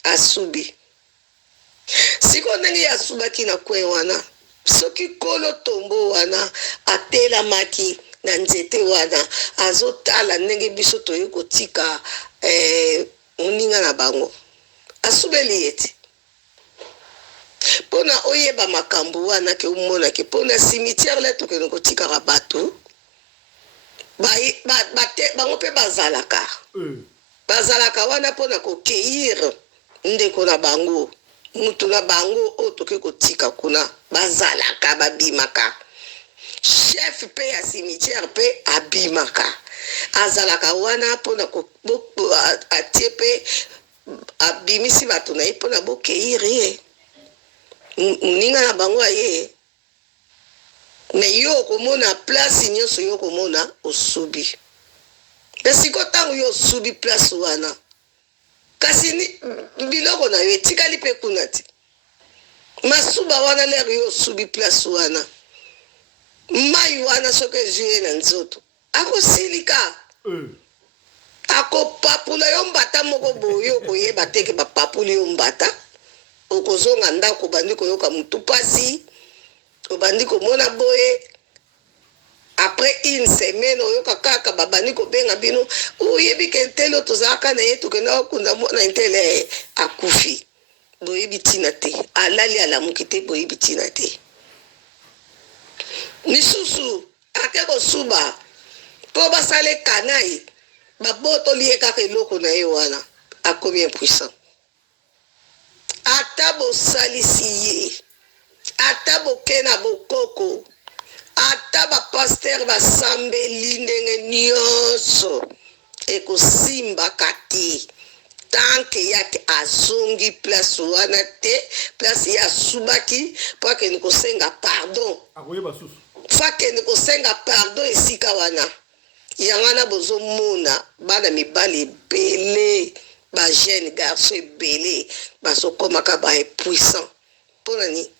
asubi siko ndenge asubaki na kwe wana soki kolo tombo wana atelamaki na nzete wana azotala ndenge biso toye kotika moninga na bango asubeli ete pona oyeba makambo wana ke umona ke pona cimetière la tokeno kotikaka bato bango mpe bazalaka wana pona kokeire ndeko na bango mutu na bango oyo toke kotika kuna bazalaka babimaka chef pe ya cimetière pe abimaka azalaka wana pona atie pe abimisi bato na ye pona bokeire ye ninga na bango aye me yo komona place nyonso yo komona osubi pe siko ntango yo osubi place wana kasi biloko na yo etikali mpe kuna te masuba wana lere yo osubi place wana mai wana soki ezwi ye na nzoto akosilika akopapula yo mbata moko boye okoyeba teke bapapuli yo mbata okozonga ndako obandi koyoka mutu pasi obandi komona boye après une semaine oyoka kaka babandi kobenga bino oyebi ke ntelo tozalaka na ye tokenda kokunda mwana ntele akufi boyebi ntina te alali alamuki te boyebi ntina te misusu ake kosuba mpo basala kanai babotoli ye kaka eloko na ye wana akomi impuissant ata bosalisi ye ata boke na bokoko ata bapaster basambeli ndenge nyonso ekosimbaka te tanke yake azongi place wana te place ye asubaki mpo akende kosenga pardon fakende kosenga pardon esika wana yangana bozomona bana mibali ebele ba jeune garçon ebele bazokomaka baimpuissant nani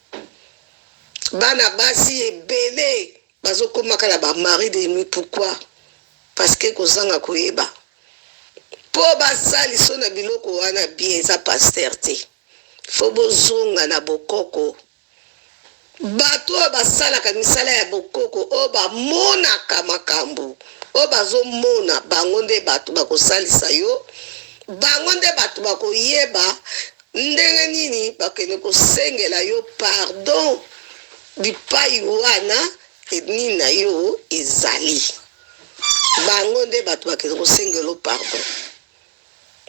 bana basi ebele bazokomaka na bamari de nuit. Pourquoi? Parce que kozanga koyeba po basali so na biloko wana bien eza paster te. Fo bozonga na bokoko bato oyo basalaka misala ya bokoko oyo bamonaka makambo oyo bazomona bango nde bato bakosalisa yo, bango nde bato bakoyeba ndenge nini bakende kosengela yo pardon bipai wana nini na yo ezali. Bango nde bato bakende kosengela yo pardon.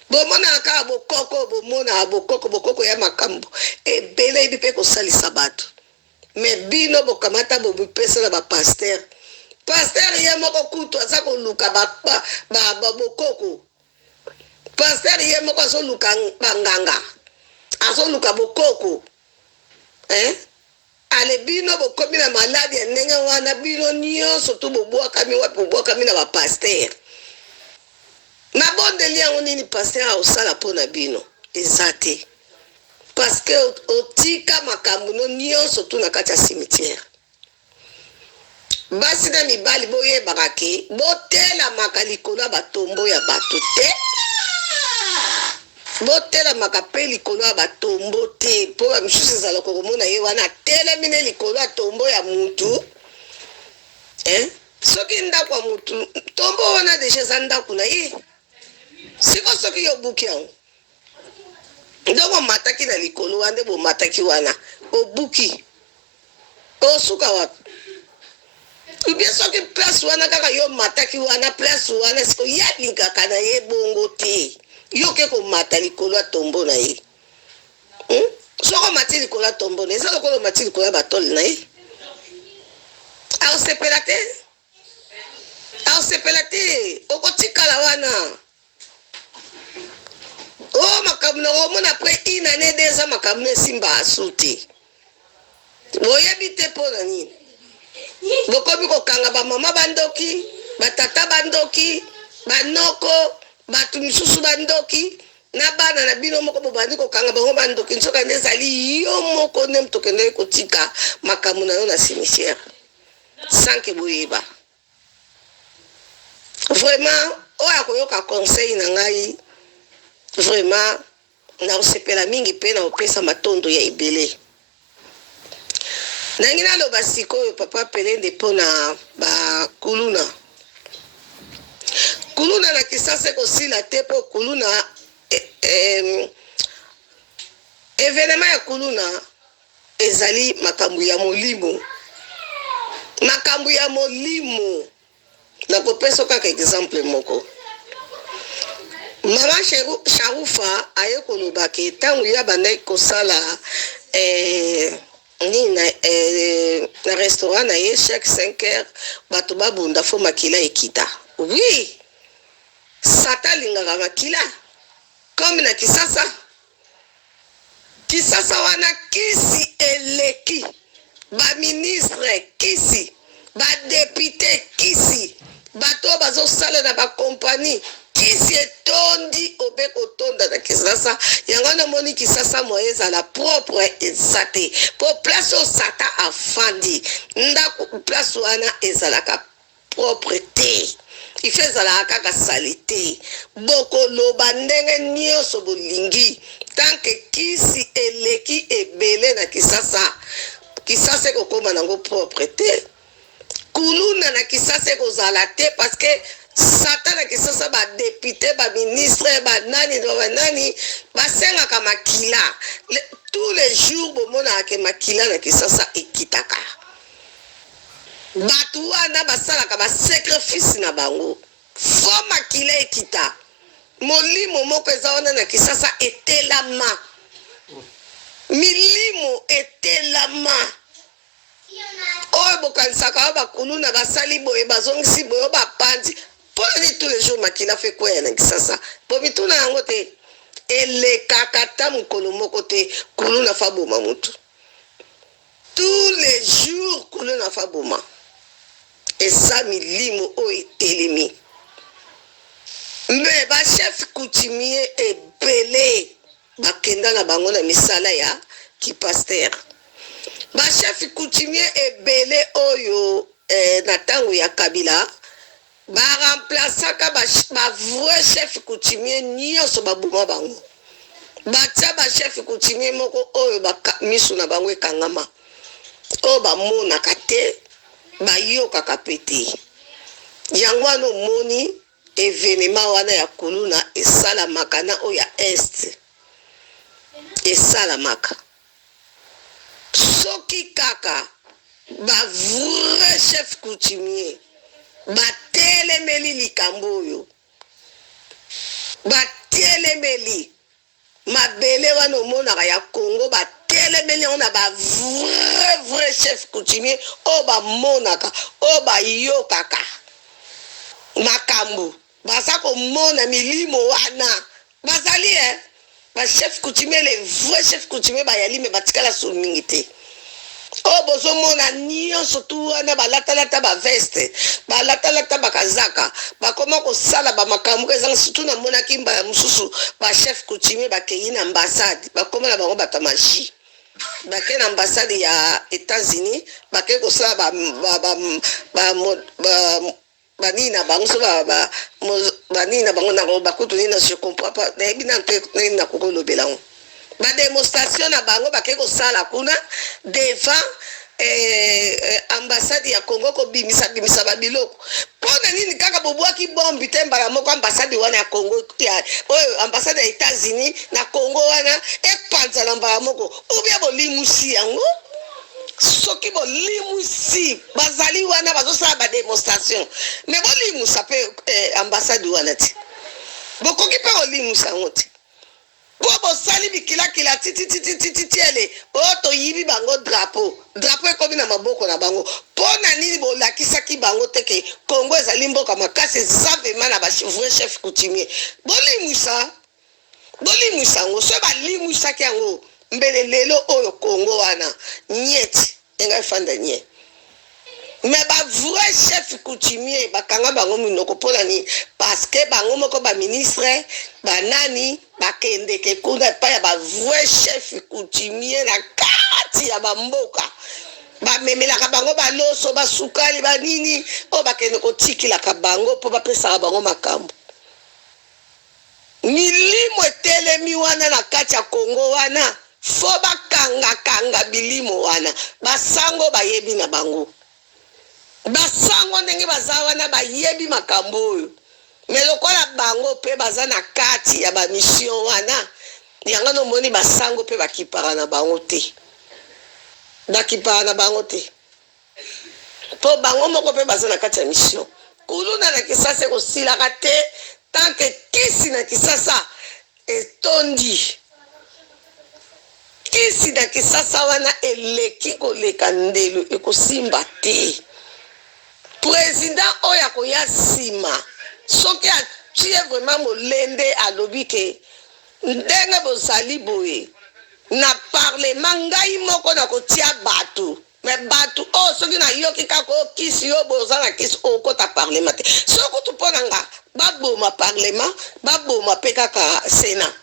Bomonaka bokoko, bomona bokoko ya makambo ebele ebi mpe kosalisa bato. Me bino bokamata bobipesa na bapaster. Paster ye moko kutu aza koluka bokoko. Paster ye moko azoluka banganga. Azoluka bokoko. Ale bino bokomi na maladi ya ndenge wana bino nyonso tu bobwakami wapi bobwakami na bapaster. Na bondeli yango nini paster aosala mpona bino eza te. Parce que otika makambo no nyonso tu na kati ya cimetière. Basi na mibali boyebaka ke botelamaka likolo ya batombo ya bato te. Botelamaka mpe likolo ya batombo te. Mpo bamisusu ezala komona ye wana telemi ne likolo ya tombo ya mutu. Soki ndako ya mutu tombo wana deja eza ndako na ye. Siko soki yobuki yango ndongo mataki na likolo wande bo mataki wana obuki osuka wapi ubien soki place wana kaka yo mataki wana place wana siko yalingaka na ye bongo te yo ke ko mata likolo ya tombo na ye soko mati likolo ya tombo na ye eza lokolo mati likolo ya batole na ye aosepela te okotikala wana. Oh makambo na omona après une année déjà makambo esimba asuti. Boyebi te mpona nini? Bokomi kokanga bamama bandoki, batata bandoki, banoko, bato misusu bandoki, na bana na bino moko bobandi kokanga bango bandoki. Nsoka nde ezali yo moko nde mtokende kotika makambo na yo na cimetière. Sans que boyeba. Vraiment, oya koyoka conseil na ngai. Vraiment, na osepela mingi pe na opesa matondo ya ebele. Nangi na loba sikoyo papa pelende pona ba kuluna. Kuluna na kisasa kosila te po kuluna evenema ya kuluna ezali makambo ya molimo. Makambo ya molimo. Na kopesa kaka exemple moko. Mama Sharufa aye koloba ke tangu ya bandai kosala na restaurant na ye chaque 5 heures bato babunda fo makila ekita. Oui, sata lingaka makila comme na kisasa wana kisi eleki ba ministre kisi ba député kisi bato bazosala na ba compagnie kisi etondi obe kotonda na kisasa yango na moni kisasa moyeza la propre ezate po place o sata afandi ndako place wana ezalaka propre te ifezala kaka salite boko loba ndenge nyonso bolingi tanke kisi eleki ebele na kisasa kokoma nango propre te kuluna na kisasa kozala te parce que sata na kisasa ba député ba ministre ba nani basengaka makila tous les jours bomona ke makila na kisasa ekitaka batu wana basalaka ba sacrifice na bango fo makila ekita molimo moko eza wana na kisasa etelama milimo etelama oyo bokanisaka bakuluna basali boye bazongisi boye bapandi poni tous les jours makila fe kwea na kisasa bomituna yango te elekaka ta mokolo moko te kuluna fa boma mutu tous les jours kuluna fa boma eza milimo oyo etelemi me bachef coutumier ebele bakenda na bango na misala ya kipaster chef coutumier ebele oyo na ntango ya Kabila baremplaçaka vrai chef coutumier nyonso babuma bango batia chef coutumier moko oyo misu na bango ekangama oyo bamonaka te bayokaka pe te yango wana omoni evenema wana ya kuluna esalamaka na oyo ya este esalamaka soki kaka vrai chef coutumier batelemeli likambo oyo batelemeli mabele wana omonaka ya Congo batelemeli yango na vrai chef coutumier oyo bamonaka oyo bayokaka makambo baza komona milimo wana bazali chef coutumier le vrai chef coutumier bayali me batikala so mingi te oyo bozomona nyonso tu wana balatalata baveste balatalata bakazaka bakoma kosala bamakambo ezanga surtout namonaki mbala mosusu chef coutumier bakei na ambassade bakoma na bango bato magie bakei na ambassade ya États-Unis bakei kosala banini na bango so banini na bango na bakutu nini je comprends pas nayebi na mpe nini na kokolobela ngo bademonstration na bango bakei kosala kuna devant ambassade ya Congo kobimisa babiloko mpona nini kaka bobwaki bombi te mbala moko ambassade wana ya Congo oyo ambassade ya États-Unis na Congo wana epanza na mbala moko ubia bolimusi yango soki bolimusi bazali wana bazosala bademonstration me bolimusa mpe ambassade wana te bokoki mpe kolimusa yango te po bosali bikilakila tititiele oyo toyibi bango drapeau ekomi na maboko na bango mpona nini bolakisaki bango teke Congo ezali mboka makasi eza vraimen na vrai chef coutumier bolimwisa yango so balimwisaki yango mbele lelo oyo Congo wana nyeti engai fanda nye me vrai chef coutumier bakanga bango minoko mpona nini parce que bango moko baministre banani bakendeke kuna epai ya vrai chef coutumier na kati ya bamboka bamemelaka bango baloso basukali banini oyo bakende kotikilaka bango mpo bapesaka bango makambo milimo etelemi wana na kati ya Congo wana fo bakanga bilimo wana basango bayebi na bango basango ndenge baza wana bayebi makambo oyo me lokola bango mpe baza na kati ya bamission wana yango nomoni basango mpe bakipaka na bango te mpo bango moko mpe baza na kati ya mission kuluna na Kisasa ekosilaka te tanke kisi na Kisasa etondi kisi na Kisasa wana eleki koleka ndelo ekosimba te président oyo akoya nsima soki atie vraiment molende alobi ke ndenge bozali boye na parlement ngai moko na kotia bato me bato oyo soki nayoki kaka okisi yo boza na kisi okota parlement te soki kutu mpo na nga baboma parlement baboma mpe kaka sénat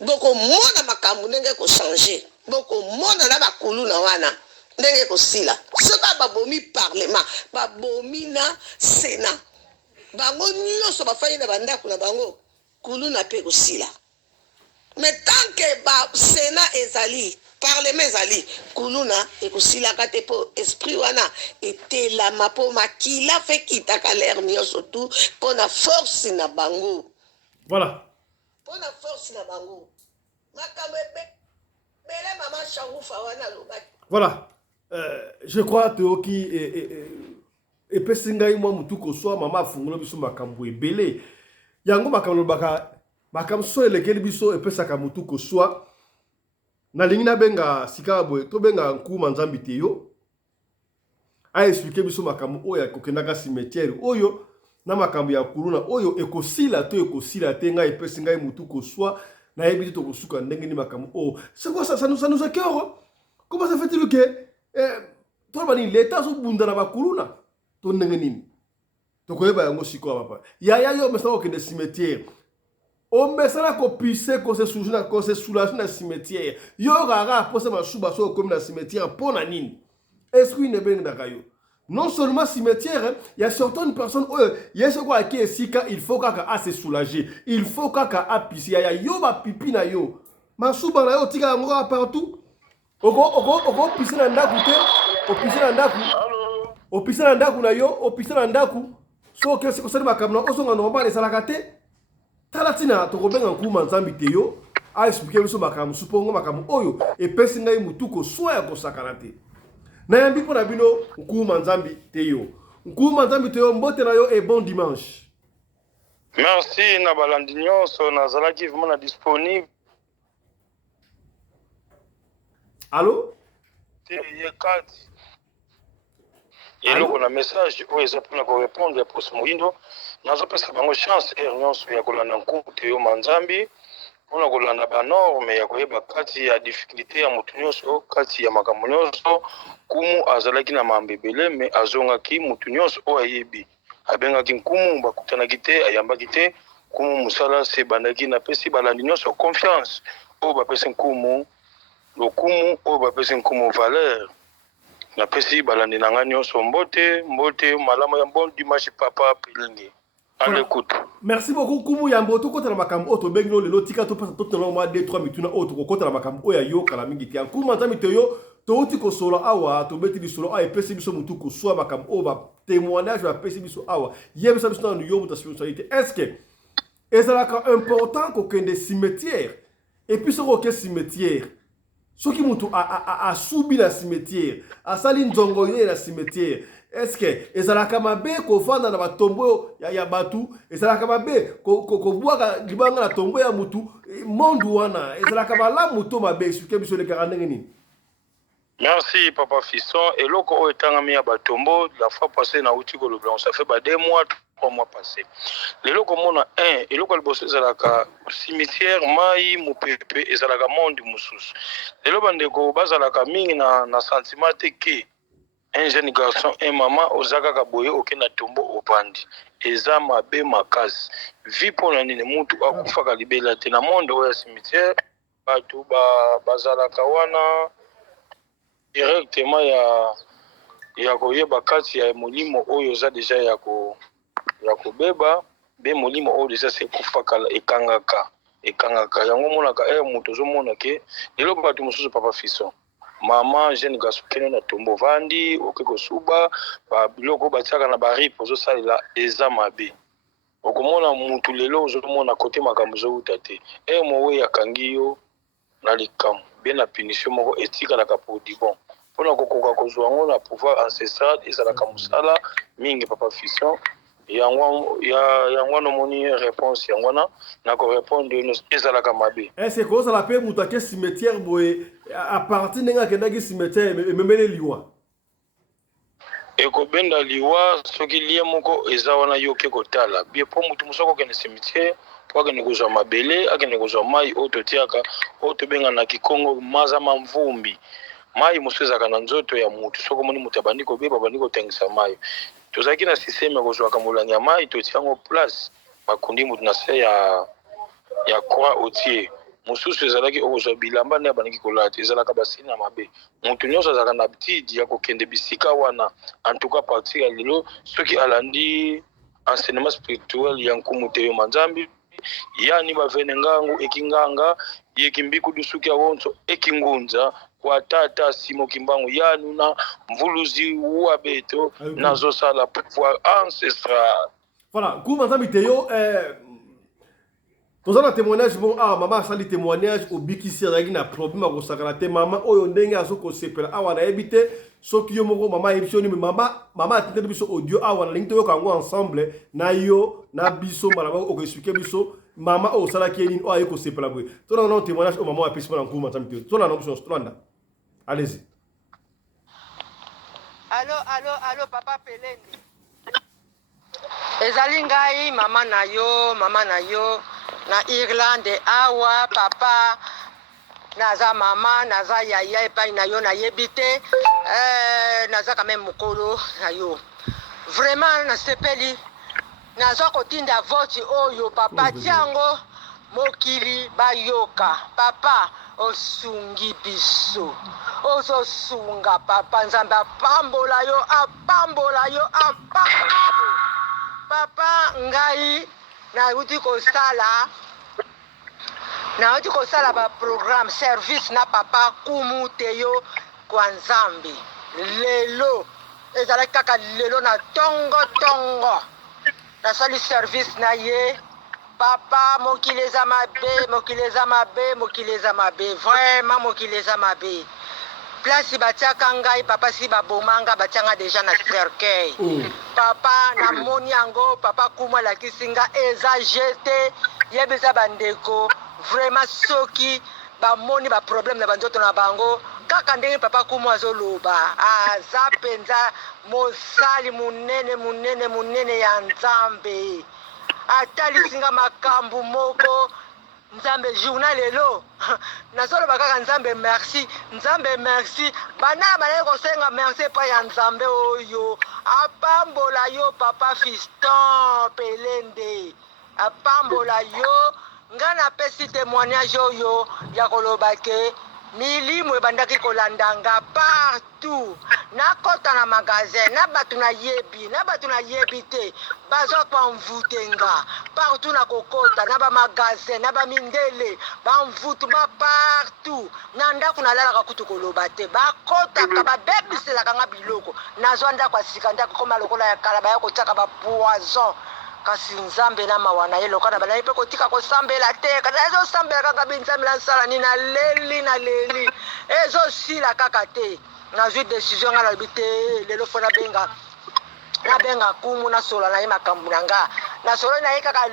bokomona makambo ndenge kochange bokomona na bakulu na wana ndenge kosila soki babomi parlement babomi na sénat bango nyonso bafai na bandako na bango kuluna mpe kosila me tanke sénat ezali parlement ezali kuluna ekosilaka te mpo esprit wana etelama mpo makila fe kitaka lere nyonso tu mpo na force na bango voilà mpo na force na bango makambo ebele mama Sharufa wana alobaki voilà je crois toyoki epesi ngai mwa mutu koswa mama afungola biso makambo ebele yango makambo lobaka makambo so elekeli biso epesaka mutu koswa nalingi nabenga sika boye tobenga nkuma nzambi te yo aexplike biso makambo oyo akokendaka cimetière oyo na makambo ya kuluna oyo ekosila to ekosila te ngai epesi ngai mutu koswa nayebi te tokosuka ndenge ni makambo oyo c'est quoi ça nous a cœur comment ça fait-il que toi bani l'état so bunda na bakuluna to ndenge nini tokoyeba yango sikoyo papa yaya yo mesako okende cimetière on met ça là qu'on puisse qu'on se soulager dans le cimetière. Yo rara pour ça ma chouba so comme dans le cimetière pour la nine. Est-ce qu'il n'est bien d'accord? Non seulement cimetière, il y a certaines personnes, il y a ce quoi qui est si il faut qu'à se soulager, il faut qu'à pisser, il y a yo ba pipi na yo, ma chouba na yo tika ngora partout. Oko pisser na ndaku te, o pisser na ndaku, o pisser na ndaku na yo, o pisser na ndaku. So que c'est comme ça makamna, o so nga normal et salaka te. Talatina to kobenga nkuma nzambi te yo, a expliquer biso makamu supongo makamu oyo e pesi ngai mutuko soya ko sakana te. Na yambi pona bino nkuma nzambi te yo. Nkuma nzambi te yo mbote na yo et bon dimanche. Merci na balandi nyonso nazalaki vraiment disponible. Allô? Yekati. Eloko na message oyo eza mpona korépondre ya poso moyindo nazopesa bango chance nyonso ya kolanda nkumu te yo manzambi mpona kolanda banorme ya koyeba kati ya difficulté ya motu nyonso kati ya makambo nyonso kumu azalaki na mambo ebele me azongaki motu nyonso oyo ayebi abengaki nkumu bakutanaki te ayambaki te kumu mosala se ebandaki napesi balandi nyonso confiance oyo bapesi nkumu lokumu oyo bapesi nkumu valeur napesi balandi na nga nyonso mbote malamu ya bon dimanche papa pilingi allez écoute. Merci beaucoup kumu ya mboto kota na makambo oto bengino lelo tika to pasa to tolo mwa 2-3 mituna oto kota na makambo oya yo kala mingi ti kumu nzambi te yo to uti ko solo awa to beti bisolo ay pesi biso mutu ko so makambo o ba témoignage ba pesi biso awa yebisa biso na yo muta spiritualité est-ce que ezalaka important ko kende cimetière et puis ce que cimetière soki mutu a subi la cimetière a sali nzongo ye la cimetière est-ce que ezalaka mabe ko fanda na batombo ya batu ezalaka mabe ko bwaka libanga na tombo ya mutu monde wana ezalaka malamu to mabe suki biso le karandenge nini? Merci papa Fisson et loko o etangami ya batombo la fois passée na uti ko le blanc ça fait 2 mois 3 mois passés les loko mona et loko le bosse ezalaka cimetière mai mupepe ezalaka monde mususu les loba ndeko bazalaka mingi na sentiment te ke un jeune garçon et maman ozaka kaboye okena tombo opandi eza mabe makasi vi pona nini mutu akufaka libela te na monde oya cimetière batu bazalaka wana directement ya koyeba kati ya molimo oyo za deja ya kobeba be molimo oyo deja se kufaka ekangaka yango monaka mutu ozomona ke eloko bato mosusu papa Fisson mama jeune garçon kene na tombo vandi oke kosuba biloko batiaka na baripe ozosalela eza mabe okomona mutu lelo ozomona kote makambo ozouta te mowe akangi yo na likambo bien na punition moko etikalaka pour du bon mpona kokoka kozwa yango na pouvoir ancestral ezalaka mosala mingi papa Fisson yango nomoni réponse yango wana na korépondre ezalaka mabe est-ce que kozala pe mutu ake cimetière boye a partir ndenge akendaki cimetière ememeli liwa ekobenda liwa soki lie moko eza wana yo ke kotala bie mpo mutu mosoko okende cimetière po akende kozwa mabele akende kozwa mai oyo totiaka oyo tobenga na kikongo maza mamvumbi mai mosusu ezalaka na nzoto ya mutu soki omoni mutu abandi kobeba abandi kotangisa mai tozalaki na systeme ya kozwaka molangi ya mai totia yango place bakundi mutu na se ya croix otie mosusu ezalaki okozwa bilamba nde abandiki kolata ezalaka basini na mabe mutu nyonso azalaka na habitude ya kokende bisika wana en tout cas partir ya lelo soki alandi enseignement spirituel ya nkumu te yo manzambi yani bavene ngangu ekinganga yekimbiku suki ya wonso ekingunza kwa tata simo kimbangu yanu na mvuluzi wa beto nazosala pouvoir ancestral. Voilà, kuma nzambi te yo tozana témoignage bon mama asali témoignage obikisi azalaki na problème akosakana te mama oyo ndenge azokosepela awa nayebi te soki yo moko mama ayebi biso nini mama atindeli biso audio awa nalingi toyoka yango ensemble na yo na biso malama okoexplike biso mama oyo osalaki ye nini oyo aye kosepela boye tozana nano témoignage oyo mama oyo apesi mpona nkuma nzambi te yo tozana nango biso tolanda allez-y. Allô papa Pelende ezali ngai mama na yo na Irlande awa papa naza mama naza yaya epai na yo nayebi te naza quand même mokolo na yo vraiment nasepeli naza kotinda vote oyo papa tiango mokili bayoka papa osungi biso ozosunga papa nzambe apambola yo papa ngai nauti kosala baprogramme service na papa kumu te yo kwa nzambe lelo ezalaki kaka lelo na tongo nasali service na ye papa mokili eza mabe vraiment mokili eza mabe place batiaka ngai papa si babomanga batianga deja na cercueil papa namoni yango papa kumu alakisi nga eza jete yebisa bandeko vraiment soki bamoni baproblème na banzoto na bango kaka ndenge papa kumu azoloba aza mpenza mosali munene ya nzambe atalisinga makambo moko nzambe journal lelo nazoloba kaka nzambe merci banana banaye kosenga merci epai ya nzambe oyo apambola yo papa Fiston Pelende apambola yo nga napesi témoignage oyo ya koloba ke milimo ebandaki kolandanga partout nakota na magasin na bato nayebi te bazwa pamvutenga partout na kokota na bamagasin na bamindele bamvutu partout na ndako nalalaka kutu koloba te bakotaka babebiselaka nga biloko nazwa ndako asika ndako koma lokola ya kala baya kotiaka bapoison kasi nzambe na mawa na ye lokola banayi mpe kotika kosambela te kasi ezosambela kaka binzambe nasala nini naleli ezosila kaka te nazwi décision nga nalobi te lelo fo nabenga kumu nasola na ye makambo na nga nasolo na ye kaka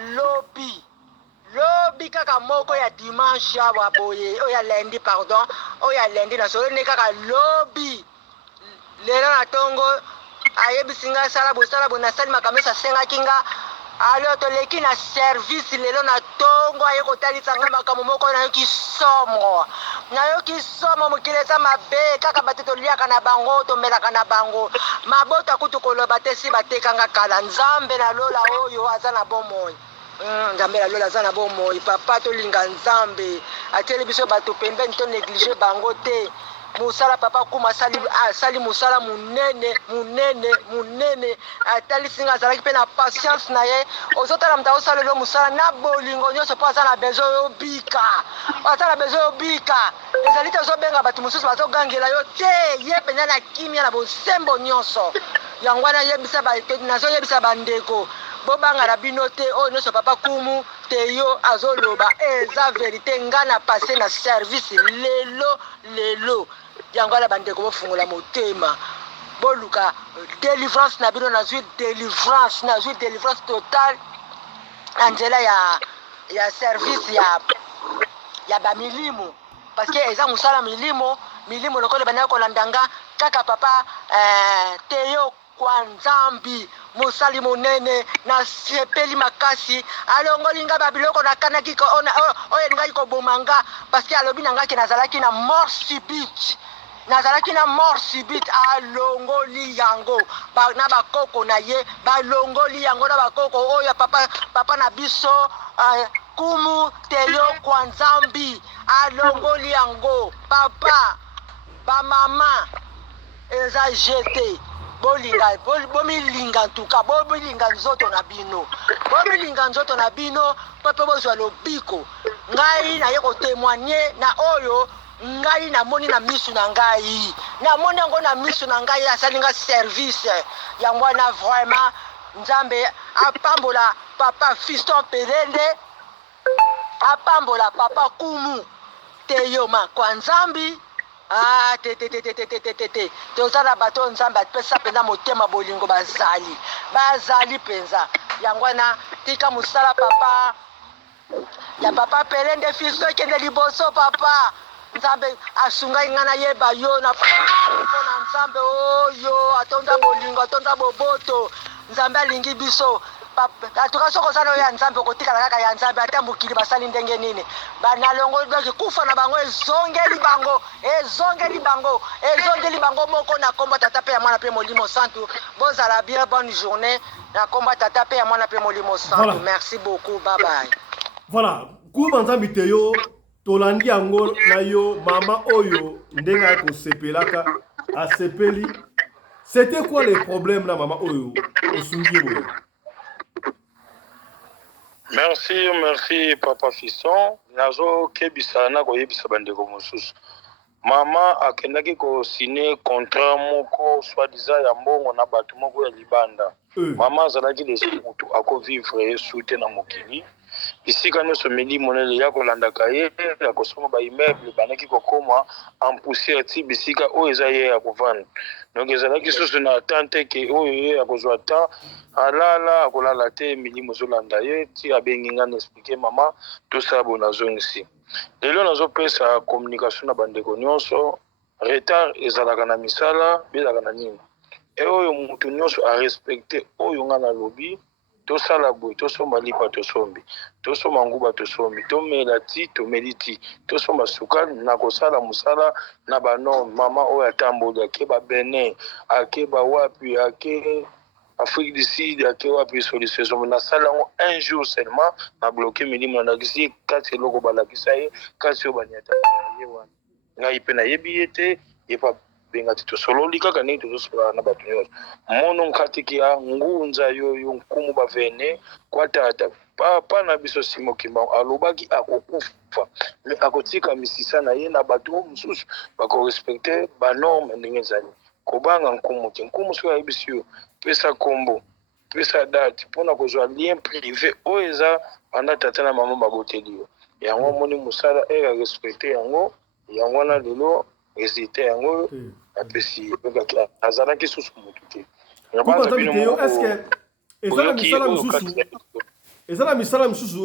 lobi kaka moko ya dimanche awa boye oya lundi nasolo na ye kaka lobi lelo na tongo ayebisi nga sala bo nasali makambo esasengaki nga alo toleki na service lelo na tongo aye kotalisa nga makambo moko nayoki somo mokili eza mabe kaka bato toliaka na bango tomelaka na bango maboto akutu koloba te si batekanga kala nzambe nalola oyo aza na bomoi papa tolinga nzambe atieli biso bato pembeni to néglige bango te musala papa kuma asali musala munene atalisi nga azalaki mpe na patience na ye ozotala mutu azosala lelo musala na bolingo nyonso mpo aza na besoin yobika ezali te ozobenga bato mosusu bazogangela yo te ye mpenza na kimia na bosembo nyonso yango wana nazoyebisa bandeko bobanga na bino te oyo nyonso papa kumu te yo azoloba eza verité nga na passe na service lelo yango wana bandeko bofungola motema boluka délivrance na bino nazwi délivrance totale na nzela ya service ya bamilimo parce que eza mosala milimo lokola bandaki kolandanga kaka papa te yo kwa nzambi mosali monene nasepeli makasi alongoli nga babiloko nakanaki oyo elingaki koboma nga parce que alobi na ngaki nazalaki na mort subite alongoli yango na bakoko na ye balongoli yango na bakoko oyo papa na biso kumu teyo kwa nzambi alongoli yango papa bamama eza jete bomilinga ntuka bomilinga nzoto na bino pepe bozwa lobiko ngai naye kotémoigne na oyo ngai namoni na misu na ngai asali nga service yango wana vraiment nzambe apambola papa Fiston Pelende apambola papa kumu teyoma kwa nzambi te tozala bato nzambe apesa mpenza motema bolingo bazali mpenza yango wana tika mosala papa ya papa Pelende Fiston ekende liboso papa nzambe asungai nga nayeba yo na nzambe oyo atonda bolingo atonda boboto nzambe alingi biso atuka soko sana oyo ya nzambe okotikala kaka ya nzambe ata mokili basali ndenge nini banalongo doki kufa na bango ezongeli bango moko na kombo tata pe ya mwana pe molimo santu bozala bien bonne journée na kombo tata pe ya mwana pe molimo santu merci beaucoup bye bye. Voilà, kuba nzambi te yo tolandi yango na yo mama oyo ndenga ko sepelaka asepeli. C'était quoi les problèmes na mama oyo osungi boye? Merci papa Fisson. Nazo kebisa na koyebisa bandeko mosusu. Mama akendaki ko signer contrat moko soi-disant ya mbongo na bato moko ya libanda. Mama azalaki deja mutu ako vivre sute na mokili. Isika nyonso milimo monele ya kolandaka ye ya kosoma ba immeuble banaki kokoma en poussière ti bisika oyo eza ye ya kovanda. Donc ezalaki susu na tante ke oyo ye ya kozwa temps alala akolala te milimo zolanda ye ti abengi nga na expliquer mama tosala bona zongisi. Lelo nazopesa communication na bandeko nyonso retard ezalaka na misala belaka na nini. E oyo mutu nyonso a respecter oyo nga na lobi tosala boy tosomba lipa tosombi tosomba nguba tosombi tomela ti tomeli ti tosomba sukali na kosala musala na banorme mama oyo atamboli ake ba Benin ake ba wapi ake Afrique du Sud ake wapi solution na sala ngo un jour seulement na bloquer milimo na kisi kati eloko balakisa ye kati oyo banyata ye wana ngai pe na yebi ete yepa benga tito solo likaka nini tozosola na bato nyonso mono nkatiki ya ngunza yoyo nkumu bavene kwa tata papa na biso simo kimbango alobaki akokufa me akotika misisa na ye na bato mosusu bakorespecte banorme ndenge ezali kobanga nkumu te nkumu soki ayebisi yo pesa kombo pesa date mpona kozwa lien privé oyo eza banda tata na mama baboteli yo yango moni mosala ere arespecte yango yango wana lelo résultat yango apesi azalaki susu mutu te. Est-ce que ezala misala misusu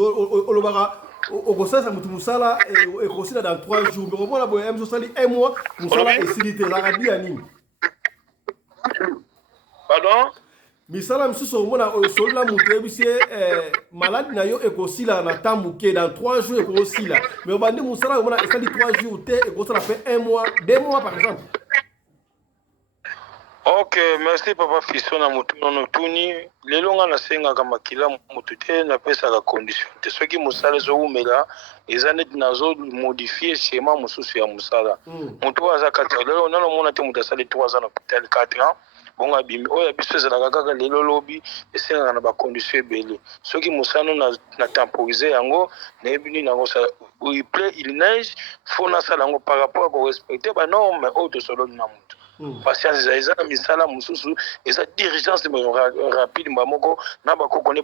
olobaka okosala mutu musala ekosila dans 3 jours mais komona boye emso sali 1 mois musala esili te ezalaka dia nini? Pardon? Misala misusu omona osolola mutu ebisi malade na yo ekosila na temps moke dans 3 jours ekosila mais obandi musala omona esali 3 jours te ekosala fait 1 mois 2 mois par exemple. Ok, merci papa Fisson na mutu nono tuni lelo nga nasengaka makila mutu te napesaka condition te soki musala ezoumela eza neti nazo modifier schéma mosusu ya musala mutu aza 4 ans lelo nano mona te mutu asali 3 ans na hôpital 4 ans bongo abimi oyo biso ezalaka kaka lelo lobi esengaka na bacondition ebele soki musano na temporiser yango nayebi nini yango il pleut il neige faut nasala yango par rapport à korespecte banorme oyo tosololi na mutu patience eza na misala mosusu eza dirigence rapide mbamoko na bakoko ne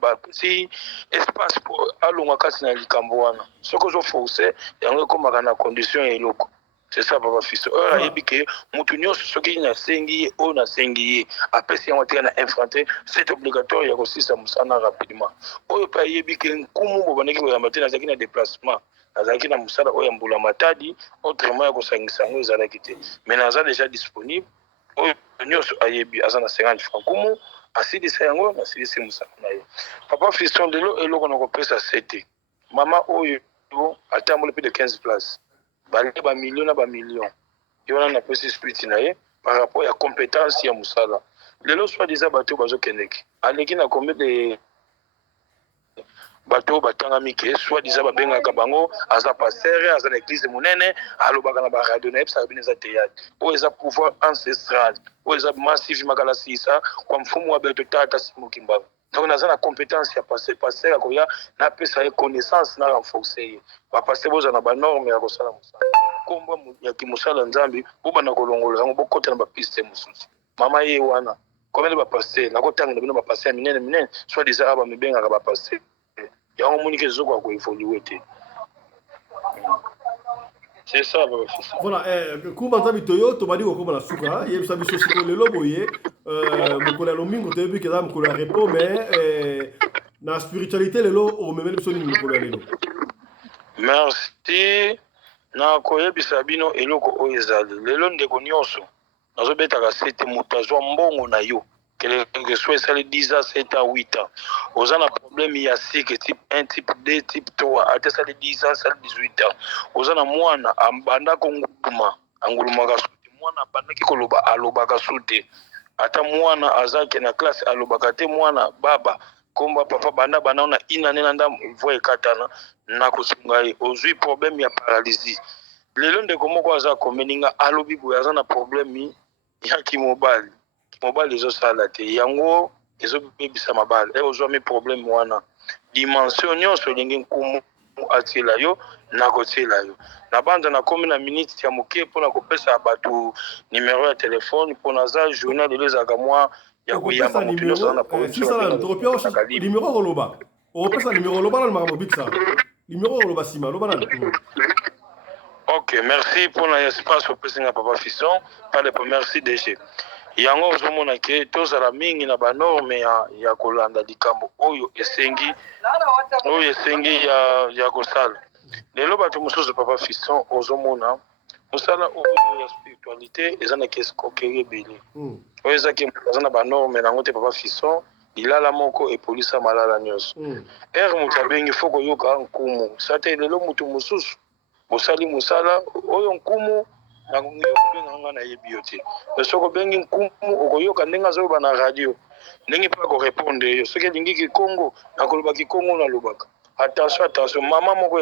bapesi espace po alonga kati na likambo wana soki ozoforce yango ekomaka na condition ya eloko. C'est ça papa Fisson oyo ayebi ke mutu nyonso soki nasengi ye oyo nasengi ye apesi yango tika na infronte c'est obligatoire ya kosisa mosana rapidement oyo mpe ayebi ke nkumu bobandaki koyamba te nazalaki na déplacement nazalaki na mosala oyo ya mbula matadi autrement ya kosangisa yango ezalaki te mais naza déjà disponible oyo nyonso ayebi aza na 50 francs nkumu asilisa yango nasilisi mosala na ye papa Fisson lelo eloko na kopesa sete mama oyo atamboli mpe de 15 places bale ba million na ba million yona na pesi spirit na ye par rapport ya compétence ya musala lelo soit déjà bato bazokendeki aleki na combien de bato batangami ke soit déjà babengaka bango aza pasteur aza na église monene alobaka na ba radio na epsa bine za théâtre o eza pouvoir ancestral o eza massif makala sisa kwa mfumo wa beto tata simukimba donc naza na compétence ya pasteur akoya na pesa ye connaissance na renforcer ye ba pasteur boza na ba norme ya kosala musala komba ya kimusala nzambi boba na kolongola yango bokota na ba piste mususu mama ye wana komele ba pasteur na kotanga na bino ba pasteur minene soit déjà aba mibengaka ba pasteur yango moni ke zoko ko évoluer te. C'est ça baba fils. Voilà kumba nzambi toyo tobadi kokoma na suka yebisa biso siko lelo boye mokolo ya lomingo toyebi keza mokolo ya repo mais na spiritualité lelo omemeli biso nini mokolo ya lelo? Merci na koyebisa bino eloko oyo ezali lelo ndeko nyonso nazobetaka sete moto azwa mbongo na yo que soit esali 10 ans 7 ans 8 ans oza na problème ya sike type 1 type 2 type 3 ate esali 10 ans esali 18 ans oza na mwana abandaka angulumaka su te mwana abandaki koloba alobaka su te ata mwana azaki na classe alobaka te mwana baba komba papa banda bana na inane na ndam voie katana na kosunga ye ozui problème ya paralysie lelo ndeko moko aza komeninga alobi boye aza na problème ya kimobali ezosala te yango ezobebisa mabala ozwami problème wana dimension nyonso olingi nkumu atiela yo na kotiela yo na banda nakomi na minute ya moke mpona kopesa bato numero ya telefone mpona za journal lelo ezalaka mwa ya koyamba moto nyonso aza na numéro koloba opesa numéro oloba nani makambo bikisa numéro koloba nsima oloba nani ok merci mpona espace opesinga papa Fisson pale po merci DG yango ozomona ke tozala mingi na banorme ya kolanda likambo oyo esengi ya kosala lelo bato mosusu papa Fisson ozomona mosala oyo ya spiritualité eza na escroquerie ebele oyo ezaki aza na banorme nango te papa Fisson lilala moko epolisa malala nyonso ere moto abengi fo koyoka nkumu sa te lelo moto mosusu osali mosala oyo nkumu nakobenga nga nayebi yo te soki obengi nkumu okoyoka ndenge azoyoba na radio ndenge mpe akorépondre yo soki elingi kikongo nakoloba kikongo nalobaka attention mama moko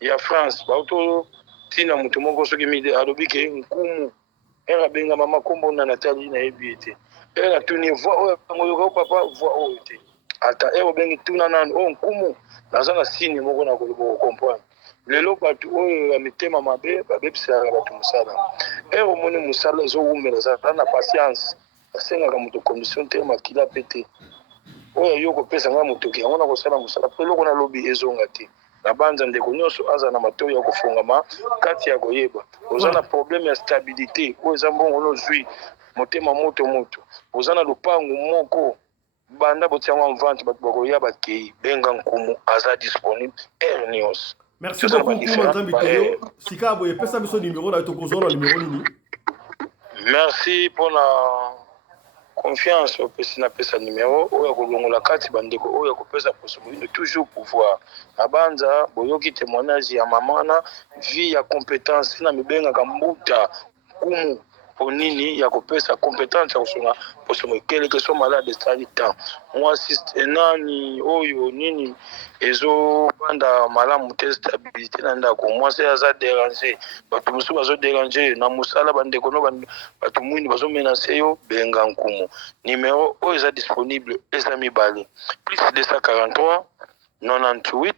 ya France bauto tina moto moko soki mide alobi ke nkumu ere abenga mama nkombo na natali nayebi ye te ere atuni voi oyo oyoka papa voi oyo te ata ere obengi tuna nani oyo nkumu naza na sini moko nakoloba okomprendre lelo bato oyo ya mitema mabe babebisaka bato mosala ere omoni mosala ezowumela ezala na patience asengaka moto commission te makila pe te oyo yo kopesa nga motoki yango na kosala mosala mpe eloko nalobi ezonga te na banza ndeko nyonso aza na matoi ya kofungama kati ya koyeba oza na problème ya stabilité oyo eza mbongo nozwi motema moto oza na lupangu moko banda botiango mvante bato bakoya bakei benga nkumu aza disponible ere nyonso. Merci beaucoup Kuma Nzambi Teo. Sika boye pesa biso numéro na tokozona numéro nini? Merci pour la confiance opesi na pesa numéro oyo kolongola kati bandeko oyo kopesa possibilité toujours pouvoir abanza boyoki témoignage ya mamana vie ya compétence na mibenga kambuta kumu ponini ya kopesa compétence ya kusonga posomo kele que soit malade stadi temps moi assiste nani oyo nini ezo banda malamu te stabilité na ndako moi c'est aza déranger bato musu bazo déranger na musala bandeko no bato mwini bazo menacer yo benga nkumu numéro oyo eza disponible eza mibali plus 243 98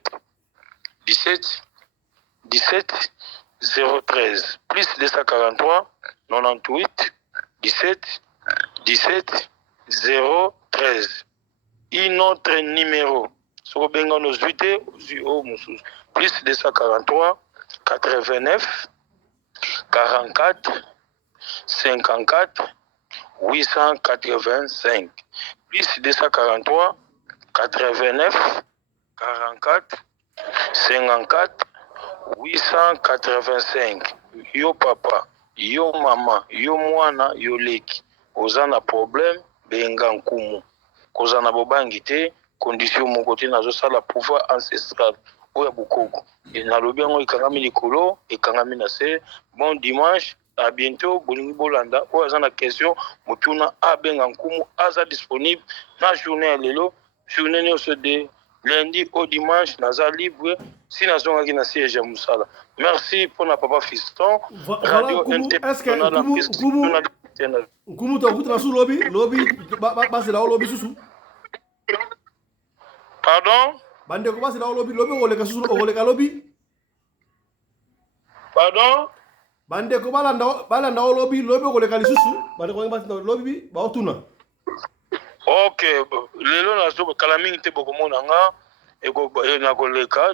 17 013 plus 243 98 17 013 une autre numéro sur benga nos 8 plus 243 89 44 54 885 plus 243 89 44 54 885 yo papa yo mama yo mwana yo leki oza na problème benga nkumu koza na bobangi te condition moko te nazosala pouvoir ancestral oya bukoko nalobi yango ekangami likolo ekangami na se bon dimanche à bientôt bolingi bolanda oyo aza na question motuna abenga nkumu aza disponible na journée ya lelo journée nyonso de lundi au dimanche naza libre si nazongaki na siège ya mosala merci mpona papa Fiston radio internationale nkumu tokutana su lobi basela o lobi susu pardon bandeko basela o lobi okoleka susu okoleka lobi pardon bandeko balanda o lobi okoleka lisusu bandeko basela lobi baotuna ok lelo nazo kala mingi te bokomona nga nakoleka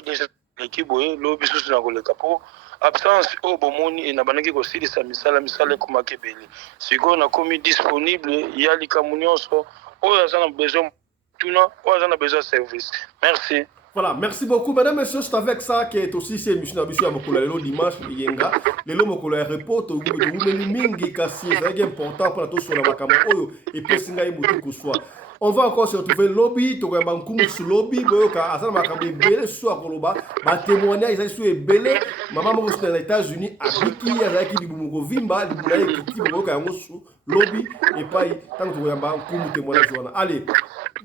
leki boye lobi susu nakoleka po absence oyo bomoni na bandaki kosilisa misala ekomaki ebele sikoyo nakomi disponible ya likambo nyonso oyo aza na besoin tuna oyo aza na besoin service merci. Voilà, merci beaucoup. Mesdames et messieurs, c'est avec ça qui est aussi cette émission à Mokolo Lelo dimanche yenga. Lelo Mokolo report to mingi kasi c'est important pour tous sur la makambo oyo et pesinga imutu kuswa. on va encore se retrouver lobby to ba nkumu su lobby boyoka asala makambo ebele so akoloba ba témoignage ezali so ebele mama moko sur les États-Unis abiki azalaki libumu kovimba libula ekiti boyoka yango su lobby et pai tant que yamba nkumu témoignage wana. Allez,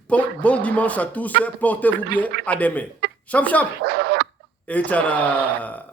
bon dimanche à tous, portez-vous bien, à demain. Chap chap et tchara.